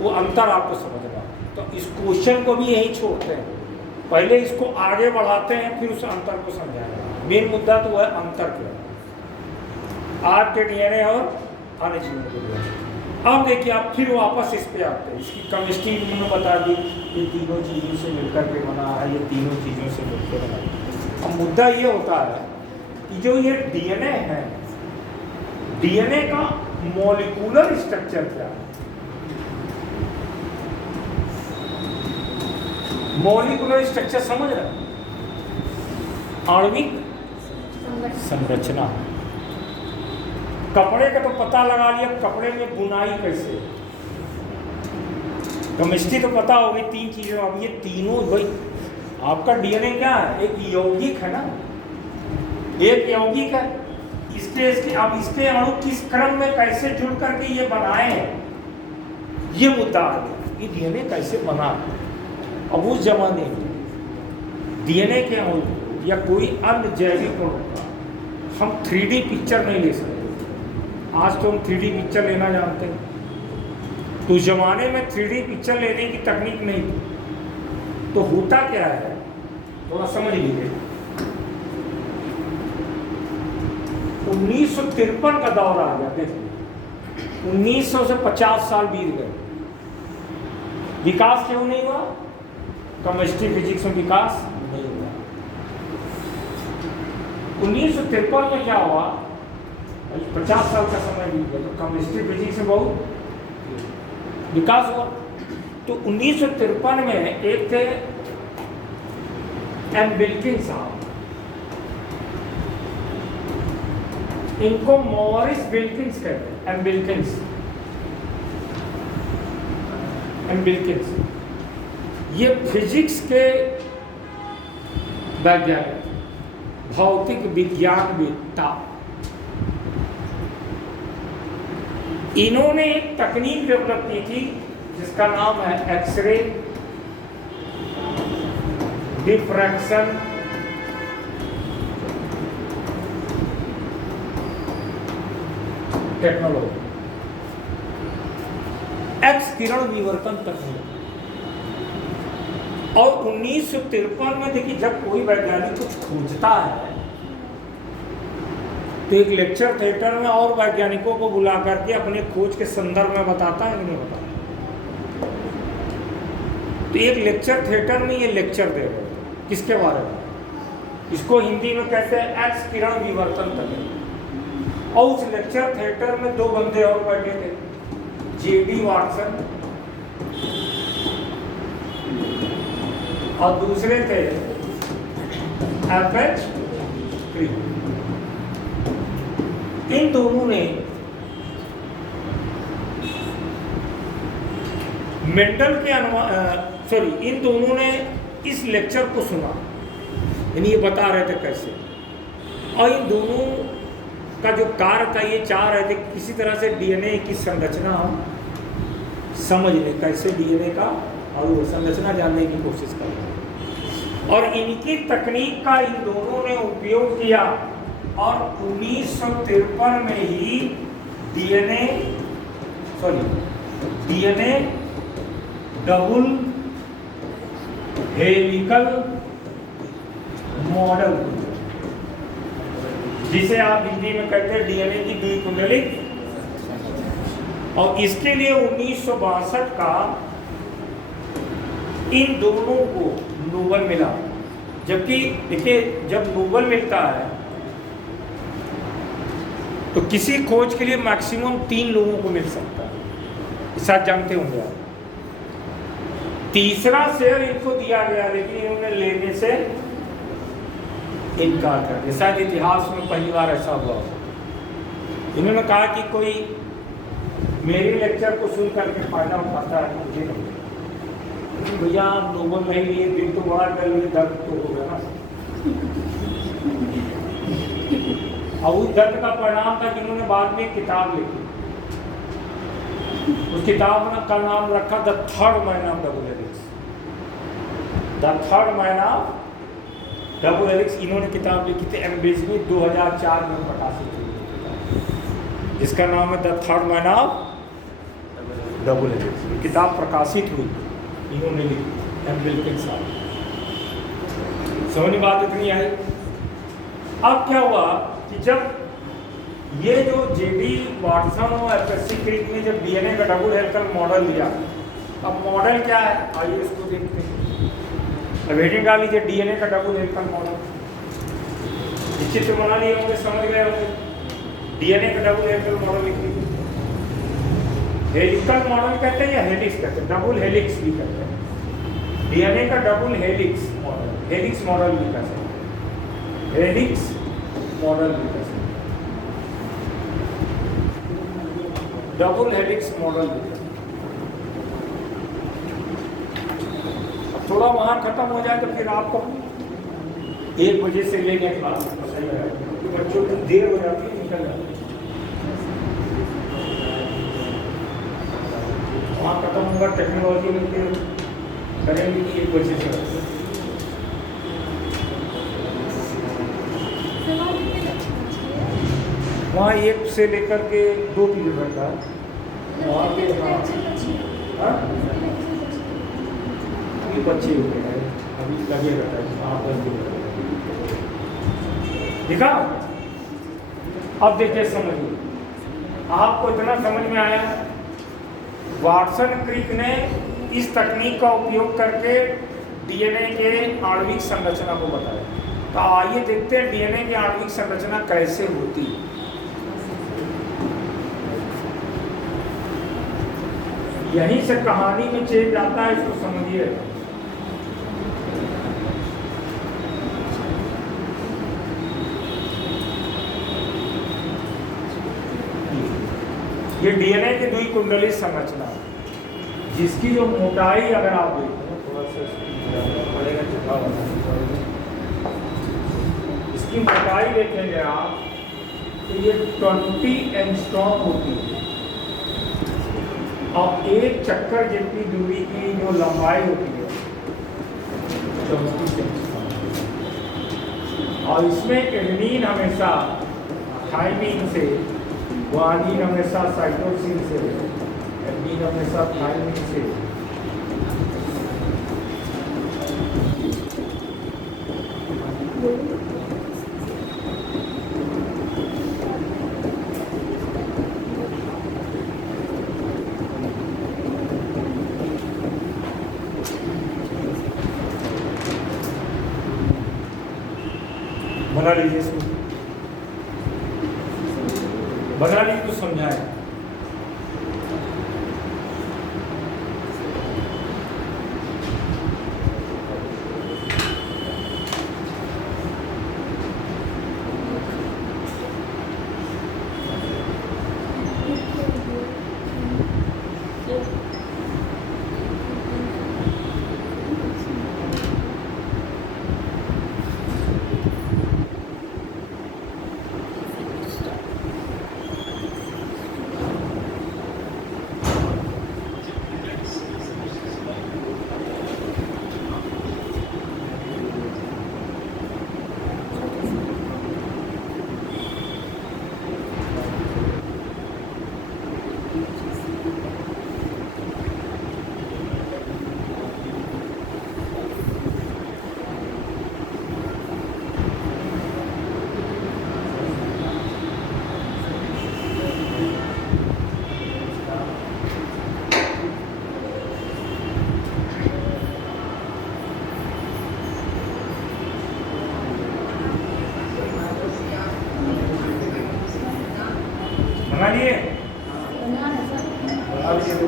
वो अंतर आपको समझना। तो इस क्वेश्चन को भी यही छोड़ते हैं, पहले इसको आगे बढ़ाते हैं, फिर उस अंतर को समझाएंगे। मेन मुद्दा तो वह अंतर क्या है आपके डीएनए और अन्य जीवों के डीएनए। अब देखिए आप फिर वापस इस पे आते हैं, इसकी केमिस्ट्री उन्होंने बता दी, ये तीनों चीज़ों से मिलकर के बना है, ये तीनों चीज़ों से मिलकर बना है। अब मुद्दा ये होता है कि जो ये डीएनए है, डीएनए का मॉलिक्यूलर स्ट्रक्चर क्या है? मॉलिक्यूलर स्ट्रक्चर समझ रहे हैं? आणविक संरचना। कपड़े का तो पता लगा लिया, कपड़े में बुनाई कैसे, केमिस्ट्री तो पता होगी तीन चीजें। अब ये तीनों भाई आपका डीएनए क्या है? एक यौगिक है ना, एक यौगिक है। इसके अब इसके अणु किस क्रम में कैसे जुड़ करके ये बनाए हैं, ये मुद्दा आ गया। ये डीएनए कैसे बना? अब उस जमाने में डीएनए के अणु या कोई अन्य जैविक अणु का हम 3D पिक्चर नहीं ले सकते। आज तो हम 3D पिक्चर लेना जानते हैं, तो उस जमाने में 3D पिक्चर लेने की तकनीक नहीं थी। तो होता क्या है, थोड़ा समझ लीजिए। 1953 का दौर आ गया, देखिए 1900 से 50 साल बीत गए। विकास क्यों नहीं हुआ? केमिस्ट्री फिजिक्स में विकास नहीं हुआ। 1953 में क्या हुआ? 50 साल का समय बीत गया, तो केमिस्ट्री फिजिक्स में बहुत विकास हुआ। तो 1953 में एक थे एम विल्किंस साहब, इनको मॉरिस विल्किंस कहते हैं। एम विल्किंस ये फिजिक्स के वैज्ञानिक, भौतिक विज्ञानवेत्ता। इन्होंने एक तकनीक डेवलप की थी जिसका नाम है एक्सरे डिफ्रैक्शन टेक्नोलॉजी, एक्स किरण विवर्तन तकनीक। और 1953 में देखिए, जब कोई वैज्ञानिक कुछ खोजता है तो एक लेक्चर थिएटर में और वैज्ञानिकों को बुला करके अपने खोज के संदर्भ में बताता है कि नहीं बताता। तो एक लेक्चर थिएटर में ये लेक्चर दे रहे थे किसके बारे में? इसको हिंदी में कहते हैं एक्स किरण विवर्तन तकनीक। और उस लेक्चर थिएटर में दो बंदे और बैठे थे, जेडी वाटसन और दूसरे थे एफ.एच. क्रीक। इन दोनों ने मेंडल के इन दोनों ने इस लेक्चर को सुना, यानी ये बता रहे थे कैसे। और इन दोनों का जो कार्य था, ये चाह रहे थे किसी तरह से डीएनए की संरचना हम समझ लें, कैसे डीएनए का और वो संरचना जानने की कोशिश कर रहे हैं। और इनकी तकनीक का इन दोनों ने उपयोग किया और 1953 में ही डीएनए डबल हेलिकल मॉडल, जिसे आप हिंदी में कहते हैं डीएनए की द्विकुंडलिक। और इसके लिए 1962 का इन दोनों को नोबेल मिला। जबकि देखिए, जब नोबेल मिलता है तो किसी खोज के लिए मैक्सिमम 3 लोगों को मिल सकता है, शायद जानते होंगे आप। तीसरा शेयर इनको दिया गया, लेकिन इन्होंने लेने से इनकार कर दिया। शायद इतिहास में पहली बार ऐसा हुआ। इन्होंने कहा कि कोई मेरे लेक्चर को सुन करके फायदा उठाता है, मुझे नहीं। भैया आप नोबेल नहीं लिए, दिल तो बड़ा कर लिए, दर्द तो हो गया ना। और उस दर्द का परिणाम था कि इन्होंने बाद में किताब लिखी। उस किताब का नाम रखा the third man of double helix. The third man of double helix इन्होंने किताब लिखी थी, एम्ब्रिज में 2004 में प्रकाशित हुई, जिसका नाम है the third man of double helix. किताब प्रकाशित हुई, इन्होंने लिखी, एम्ब्रिज के साथ। समझ बात इतनी आई। अब क्या हुआ कि जब ये जो जेडी वाटसन और एफएससी क्रिक ने जब डीएनए का डबल हेलिकल मॉडल लिया, अब मॉडल क्या है आइए इसको देखते हैं। अब हेडिंग डाल लीजिए डीएनए का डबल हेलिकल मॉडल। चित्र बना लिए होंगे, समझ गए होंगे। डीएनए का डबल हेलिकल मॉडल लिख लीजिए। हेलिकल मॉडल कहते हैं या हेलिक्स कहते हैं, डबल हेलिक्स भी कहते हैं। डीएनए का double helix model, helix model भी कह सकते हैं, हेलिक्स मॉडल भी कह सकते हैं, डबल हेलिक्स मॉडल भी कह सकते हैं। अब थोड़ा वहां खत्म हो जाए तो फिर आपको 1 बजे से लेके क्लास सही है, तो बच्चों की देर हो जाती है, निकल जाती है। वहाँ खत्म होगा, टेक्नोलॉजी में करेंगे कि 1 बजे से। वहाँ 1 से लेकर के 2 पीरियड रहता है। वहाँ पे अभी बच्चे होते हैं, अभी लगे रहता है 8-10 दिन दिखा। अब देखिए समझिए, आपको इतना समझ में आया। वाटसन क्रिक ने इस तकनीक का उपयोग करके डीएनए के आणविक संरचना को बताया। तो आइए देखते हैं डीएनए की आणविक संरचना कैसे होती है। यहीं से कहानी में चेंज आता है, इसको समझिए। ये डीएनए की द्विकुंडली संरचना है, जिसकी जो मोटाई अगर आप देखें, थोड़ा सा इसकी मोटाई देखेंगे आप तो ये 20 एंगस्ट्रॉम होती है। अब एक चक्कर जितनी दूरी की जो लंबाई होती है 34 एंगस्ट्रॉम, और इसमें एडेनिन हमेशा थाइमिन से, गुआनिन हमेशा साइटोसिन से, एडेनिन हमेशा थाइमिन से, बना लीजिए इसको, बना लीजिए तो समझाएं। बना लिए, बना लीजिए।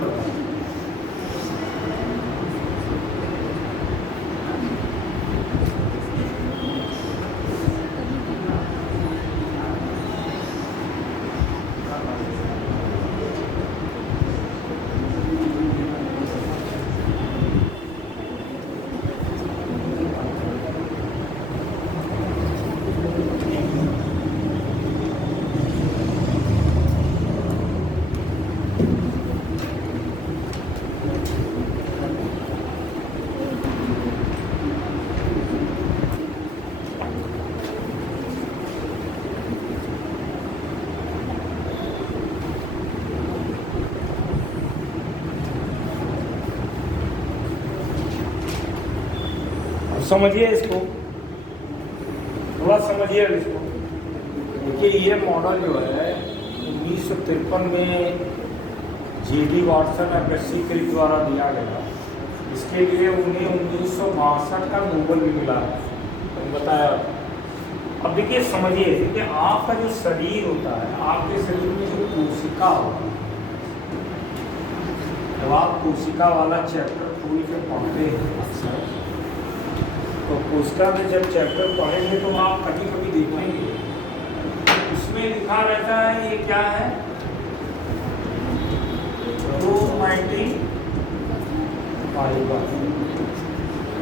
समझिए इसको, थोड़ा समझिए इसको। देखिए ये मॉडल जो है 1953 में जी.डी. वाटसन एफएससी के द्वारा दिया गया। इसके लिए उन्हें 1962 का नोबेल भी मिला है, मैंने बताया। अब देखिए समझिए कि आपका जो शरीर होता है, आपके शरीर में जो कोशिका होती है, जब आप कोशिका वाला चैप्टर खोल के पढ़ते हैं अक्सर, तो कोशिका में जब चैप्टर पढ़ेंगे तो आप कभी कभी देखेंगे उसमें लिखा रहता है ये क्या है, क्रोमैटिन फाइबर।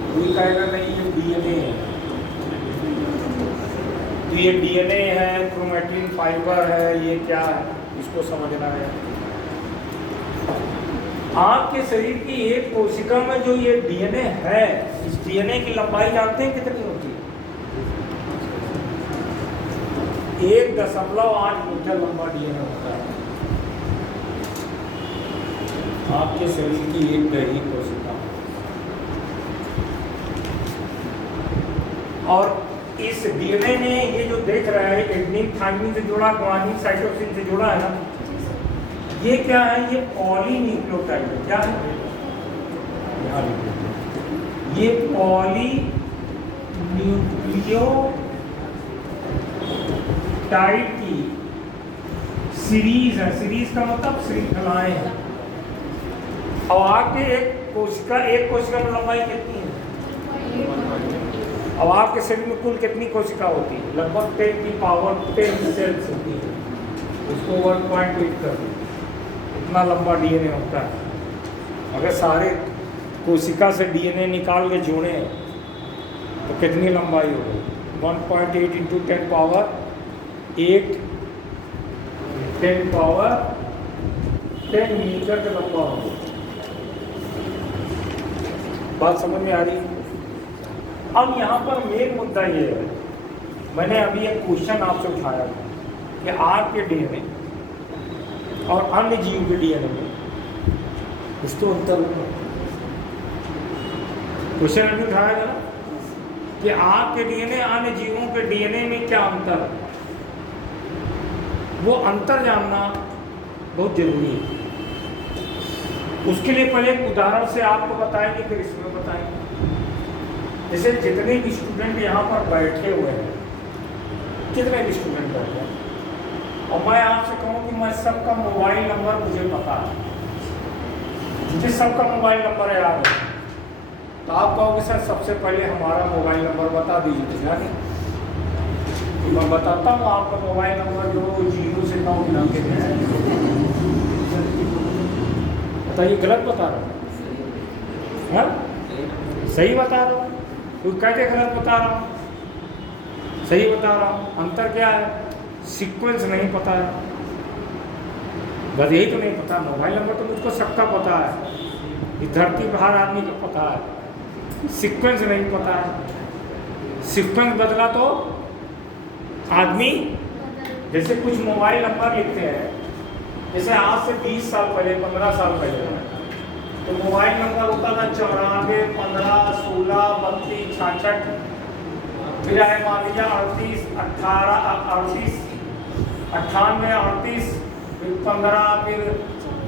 कोई कहेगा नहीं ये डीएनए है, तो ये डीएनए है, क्रोमैटिन फाइबर है, ये क्या है, इसको समझना है। आपके शरीर की एक कोशिका में जो ये डीएनए है, इस डीएनए की लंबाई जानते हैं कितनी होती है? 1.8 मीटर लंबा डीएनए होता है आपके शरीर की एक गहरी कोशिका। और इस डीएनए ने ये जो देख रहा है एडेनिन थायमिन से जुड़ा, ग्वानिन साइटोसिन से जुड़ा है ना, ये क्या है, ये पॉलीन्यूक्लियोटाइड है। क्या है? ये पॉलीन्यूक्लियोटाइड की सीरीज है। सीरीज का मतलब श्रृंखलाएं हैं। और आपके एक कोशिका में लंबाई कितनी है? अब आपके शरीर में कुल कितनी कोशिका होती है? लगभग 10 की पावर 10 सेल्स होती है। उसको 1.8 कर दो, इतना लंबा डीएनए होता है। अगर सारे कोशिका से डीएनए निकाल के जोड़े तो कितनी लंबाई होगी? 1.8 इंटू 10 पावर 8 10 पावर 10 मीटर का लंबा होगा। बात समझ में आ रही है? अब यहाँ पर मेन मुद्दा ये है, मैंने अभी एक क्वेश्चन आपसे उठाया था कि आपके डीएनए और अन्य जीव के डीएनए में कुछ तो अंतर होगा। क्वेश्चन अभी उठाया था कि आपके डीएनए अन्य जीवों के डीएनए में क्या अंतर है। वो अंतर जानना बहुत जरूरी है। उसके लिए पहले एक उदाहरण से आपको बताएंगे, फिर इसमें बताएंगे। जैसे जितने भी स्टूडेंट यहाँ पर बैठे हुए हैं, कितने भी स्टूडेंट बैठे हैं, और मैं आपसे कहूँ कि मैं सबका मोबाइल नंबर मुझे पता है, मुझे सबका मोबाइल नंबर याद है, तो आप कहोगे सर सबसे पहले हमारा मोबाइल नंबर बता दीजिए। जाने तो मैं बताता हूँ आपका मोबाइल नंबर जो 0 से 9 गिना के हैं। बताइए गलत बता रहा हूँ? सही बता रहा हूँ? कोई कहते गलत बता रहा हूँ, सही बता रहा हूँ। अंतर क्या है? सीक्वेंस नहीं पता है, बस यही तो नहीं पता। मोबाइल नंबर तो मुझको सबका पता है, इस धरती पर हर आदमी को पता है। सीक्वेंस नहीं पता है। सीक्वेंस बदला तो आदमी, जैसे कुछ मोबाइल नंबर लिखते हैं, जैसे आज से 20 साल पहले 15 साल पहले तो मोबाइल नंबर होता था 94 15 16 32 66, फिर आए मान लीजिए 38 18 38 98 38, फिर 15, फिर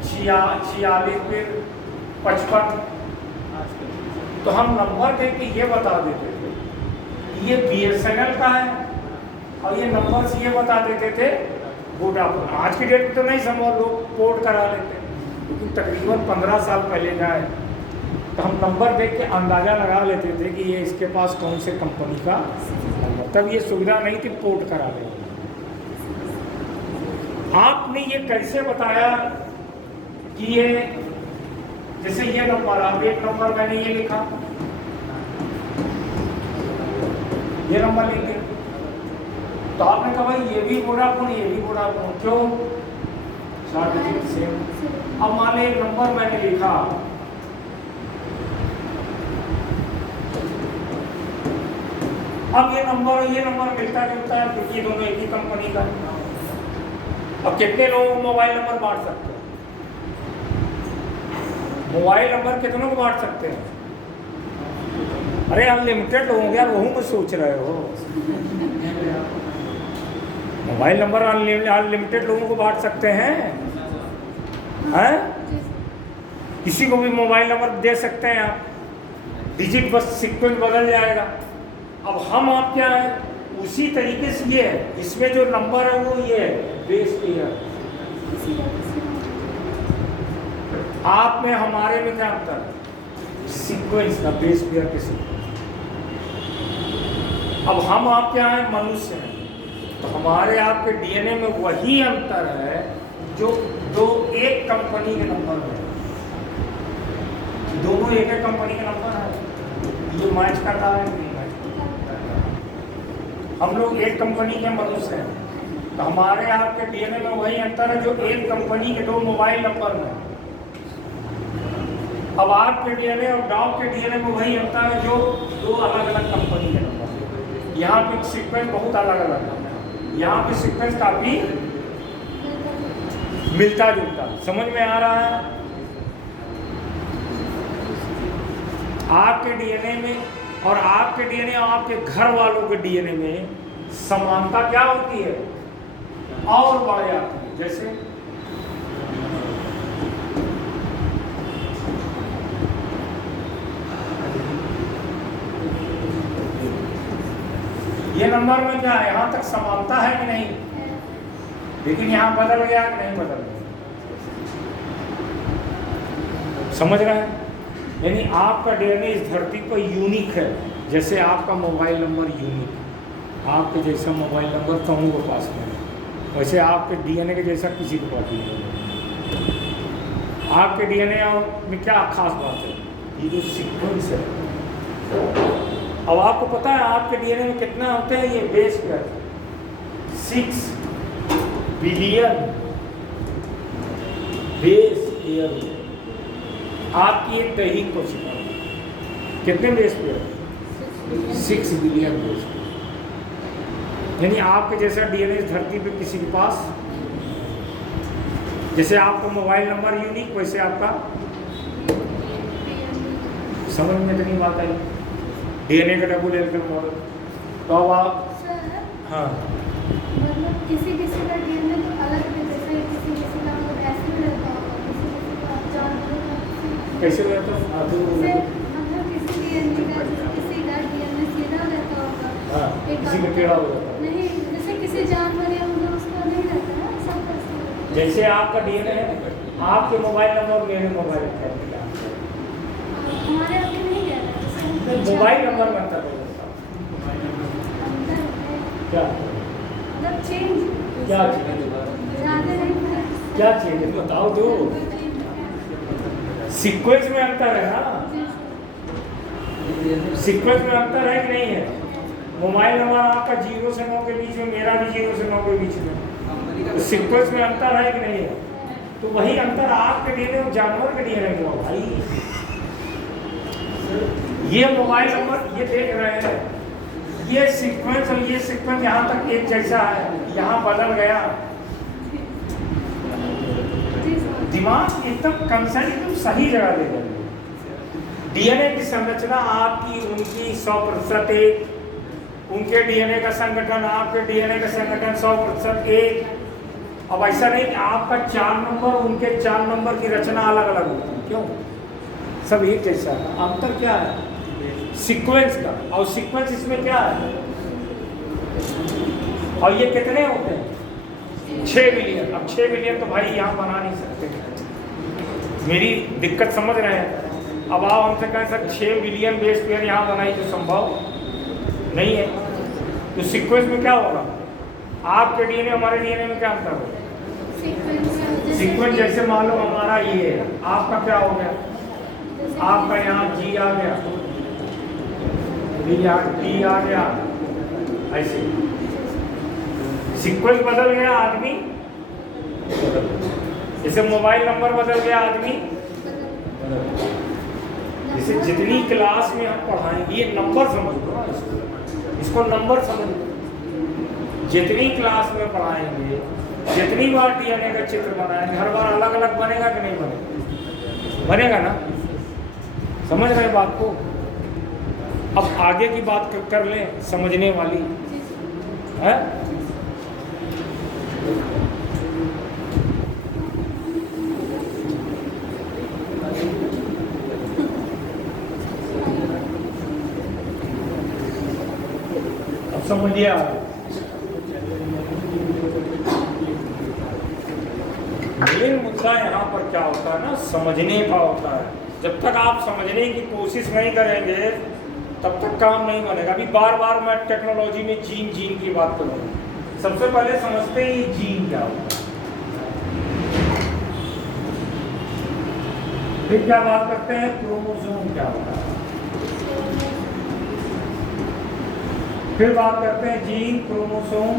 46, फिर 55। तो हम नंबर देख के ये बता देते थे ये BSNL का है, और ये नंबर से ये बता देते थे वोडाफोन। आज की डेट में तो नहीं संभव, लोग पोर्ट करा लेते हैं, लेकिन तकरीबन 15 साल पहले का है। तो हम नंबर देख के अंदाज़ा लगा लेते थे कि ये इसके पास कौन से कंपनी का नंबर। तब ये सुविधा नहीं थी पोर्ट करा लेते। आपने ये कैसे बताया कि ये, जैसे ये नंबर, अब एक नंबर मैंने ये लिखा, ये नंबर लिख दिया, तो आपने कहा भाई ये भी वोडाफोन, ये भी वोडाफोन, क्यों? 4 डिजिट सेम। अब मान लो एक नंबर मैंने लिखा, अब ये नंबर मिलता जुलता है, क्योंकि दोनों एक ही कंपनी का। अब कितने लोगों को मोबाइल नंबर बांट सकते हैं? मोबाइल नंबर कितनों को बांट सकते हैं? अरे अनलिमिटेड लोग यार, वही में सोच रहे हो। मोबाइल नंबर अनलिमिटेड लोगों को बांट सकते हैं, हैं? किसी को भी मोबाइल नंबर दे सकते हैं आप, डिजिट बस सीक्वेंस बदल जाएगा। अब हम आप क्या है, उसी तरीके से ये है, इसमें जो नंबर है वो ये है बेस पेयर। आप में हमारे में क्या अंतर है? सीक्वेंस का, बेस पेयर के सीक्वेंस। अब हम आप क्या है, मनुष्य हैं, तो हमारे आपके डीएनए में वही अंतर है जो दो एक कंपनी के नंबर में, दोनों एक एक कंपनी के नंबर है, ये मैच कर रहा है नहीं मैच कर रहा। हम लोग एक कंपनी के मनुष्य हैं, तो हमारे आपके डीएनए में वही अंतर है जो एक कंपनी के दो मोबाइल नंबर में। अब आपके डीएनए और डॉग के डीएनए में वही अंतर है जो दो अलग अलग कंपनी के नंबर। यहाँ पे सीक्वेंस बहुत अलग अलग है, यहाँ पे सीक्वेंस काफी मिलता जुलता। समझ में आ रहा है? आपके डीएनए में और आपके डीएनए और आपके घर वालों के डीएनए में समानता क्या होती है और बढ़ जाती है। जैसे ये नंबर में क्या है, यहाँ तक समानता है कि नहीं, लेकिन यहाँ बदल गया कि नहीं बदल गया। समझ रहे हैं? यानी आपका डीएनए इस धरती पर यूनिक है, जैसे आपका मोबाइल नंबर यूनिक है। आपके जैसा मोबाइल नंबर कहूँ के पास में, वैसे आपके डीएनए के जैसा किसी को पास नहीं। आपके डीएनए में क्या खास बात है, ये जो सीक्वेंस है। अब आपको पता है आपके डीएनए में कितना होते हैं, ये base pair 6 billion base pair. आपकी एक दैहिक कोशिका कितने base pair? 6 billion base pair. यानी आपके जैसा डीएनए इस धरती पे किसी के पास, जैसे आपका मोबाइल नंबर यूनिक, वैसे आपका, समझ में इतनी बात आई, डीएनए का डबल हेलिकल मॉडल। तो अब आप, हाँ, मतलब किसी किसी का डीएनए तो अलग है, जैसे किसी किसी का मतलब ऐसे भी रहता होगा, किसी किसी का जानवर का कैसे रहता है, मतलब किसी डीएनए का किसी का डीएनए सीधा रहता होगा, किसी का टेढ़ा हो जाता है। नहीं, जैसे किसी जानवर या मतलब उसका नहीं रहता है सब कैसे। जैसे आपका डीएनए है, आपके मोबाइल नंबर मेरे मोबाइल नंबर हमारे आपके नहीं कह रहे, मोबाइल नंबर में अंतर हो जाता अंतर है क्या? मतलब चेंज क्या ज़्यादा नहीं, क्या चीज है बताओ तो। सीक्वेंस में अंतर है ना, सीक्वेंस में अंतर है कि नहीं है? मोबाइल नंबर आपका 0 से 9 के बीच में, मेरा भी 0 से 9 के बीच में, तो सीक्वेंस में अंतर है कि नहीं है? तो वही अंतर आपके डीएनए और जानवर के डीएनए में होगा भाई। ये मोबाइल नंबर ये देख रहे हैं, ये सीक्वेंस और ये सीक्वेंस यहाँ तक एक जैसा है, यहाँ बदल गया। दिमाग एकदम कंसर्न, एकदम सही जगह ले गए। डीएनए की संरचना आपकी उनकी 100% एक, उनके डीएनए का संगठन आपके डीएनए का संगठन 100% एक। अब ऐसा नहीं कि आपका 4 नंबर उनके 4 नंबर की रचना अलग अलग होती है, क्यों? सब एक जैसा है। अंतर क्या है? सीक्वेंस का। और सीक्वेंस इसमें क्या है, और ये कितने होते हैं? 6 बिलियन। अब 6 बिलियन तो भाई यहाँ बना नहीं सकते, मेरी दिक्कत समझ रहे हैं? अब आप हमसे कहें सर 6 बिलियन बेस पेयर यहाँ बनाई, तो संभव नहीं है। तो सीक्वेंस में क्या होगा? आपके डीएनए हमारे डीएनए में क्या अंतर होगा? सीक्वेंस जैसे मान लो हमारा ये है, आपका क्या हो गया? आपका यहाँ जी आ गया, टी आ गया, ऐसे सीक्वेंस बदल गया, आदमी जैसे मोबाइल नंबर बदल गया, आदमी जैसे जितनी क्लास में हम पढ़ाएंगे, ये नंबर समझ लो ना, इसको नंबर समझ लो। जितनी क्लास में पढ़ाएंगे, जितनी बार डीएनए का चित्र बनाएंगे, हर बार अलग अलग बनेगा कि नहीं बनेगा? बनेगा ना। समझ रहे बात को? अब आगे की बात कर लें समझने वाली है। समझिए आप। मेन मुद्दा यहाँ पर क्या होता है ना, समझने का होता है। जब तक आप समझने की कोशिश नहीं करेंगे तब तक काम नहीं बनेगा। अभी बार बार मैं टेक्नोलॉजी में जीन जीन की बात करूँगा। सबसे पहले समझते ही जीन क्या होता है, फिर क्या बात करते हैं क्रोमोसोम क्या होता है, फिर बात करते हैं जीन क्रोमोसोम,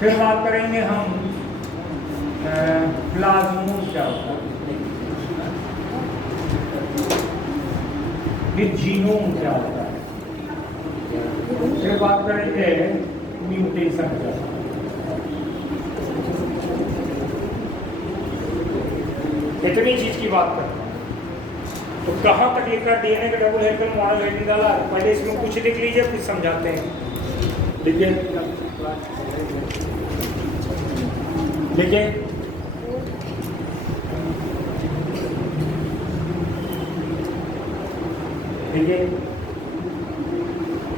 फिर बात करेंगे हम प्लाज्मोन क्या होता है, फिर जीनोम क्या होता है, फिर बात करेंगे म्यूटेशन क्या होता है। इतनी चीज की बात करते हैं। तो कहाँ तक लिखा डीएनए का डबल हेलिकल मॉडल हेडिंग डाला, पहले इसमें कुछ लिख लीजिए फिर समझाते हैं। लिखिए लिखिए लिखिए।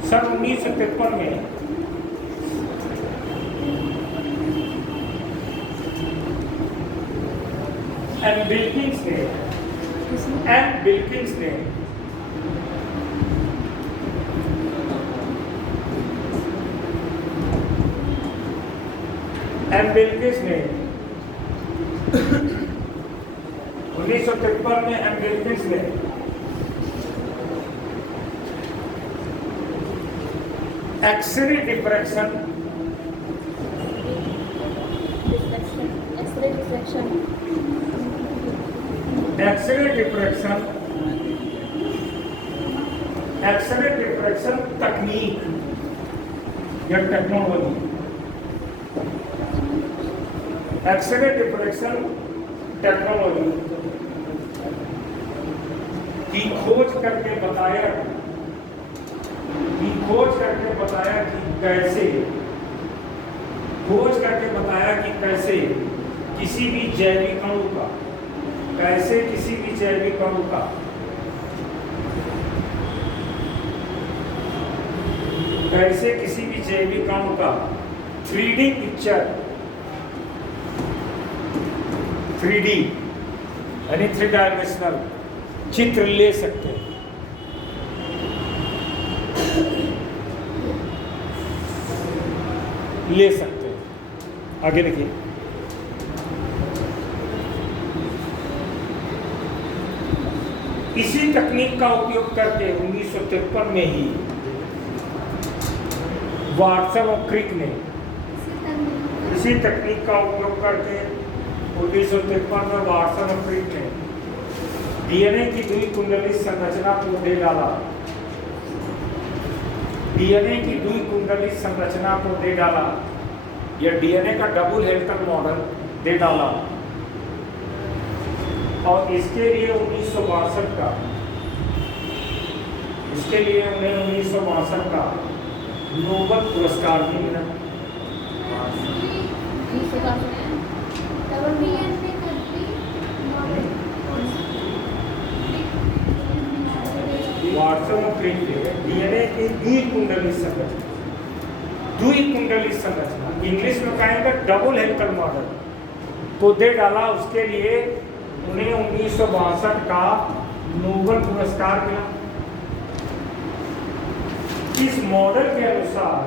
सन 1953 में एम बिल्किंस ने एम बिल्किंस ने 1953 में एम बिल्किंस ने एक्सरे डिफ्रैक्शन तकनीक या टेक्नोलॉजी, एक्सरे डिफ्रैक्शन टेक्नोलॉजी की खोज करके बताया कि कैसे किसी भी जैविक अणु का कैसे किसी भी जैविक अणु का 3D पिक्चर, 3D यानी 3 डायमेंशनल चित्र ले सकते हैं। आगे देखिए। इसी तकनीक का उपयोग करके 1953 में ही वाटसन और क्रिक ने इसी तकनीक का उपयोग करके 1953 में वाटसन और क्रिक ने डीएनए की द्विकुंडली संरचना को दे डाला, या डीएनए का डबल हेलिकल मॉडल दे डाला। और इसके लिए 1962 का नोबेल पुरस्कार भी मिला। वाटसन और क्रिक ने डीएनए की द्विकुंडली संरचना इंग्लिश में कहेंगे डबल हेलिकल मॉडल तो दे डाला। उसके लिए उन्हें 1962 का नोबेल पुरस्कार मिला। इस मॉडल के अनुसार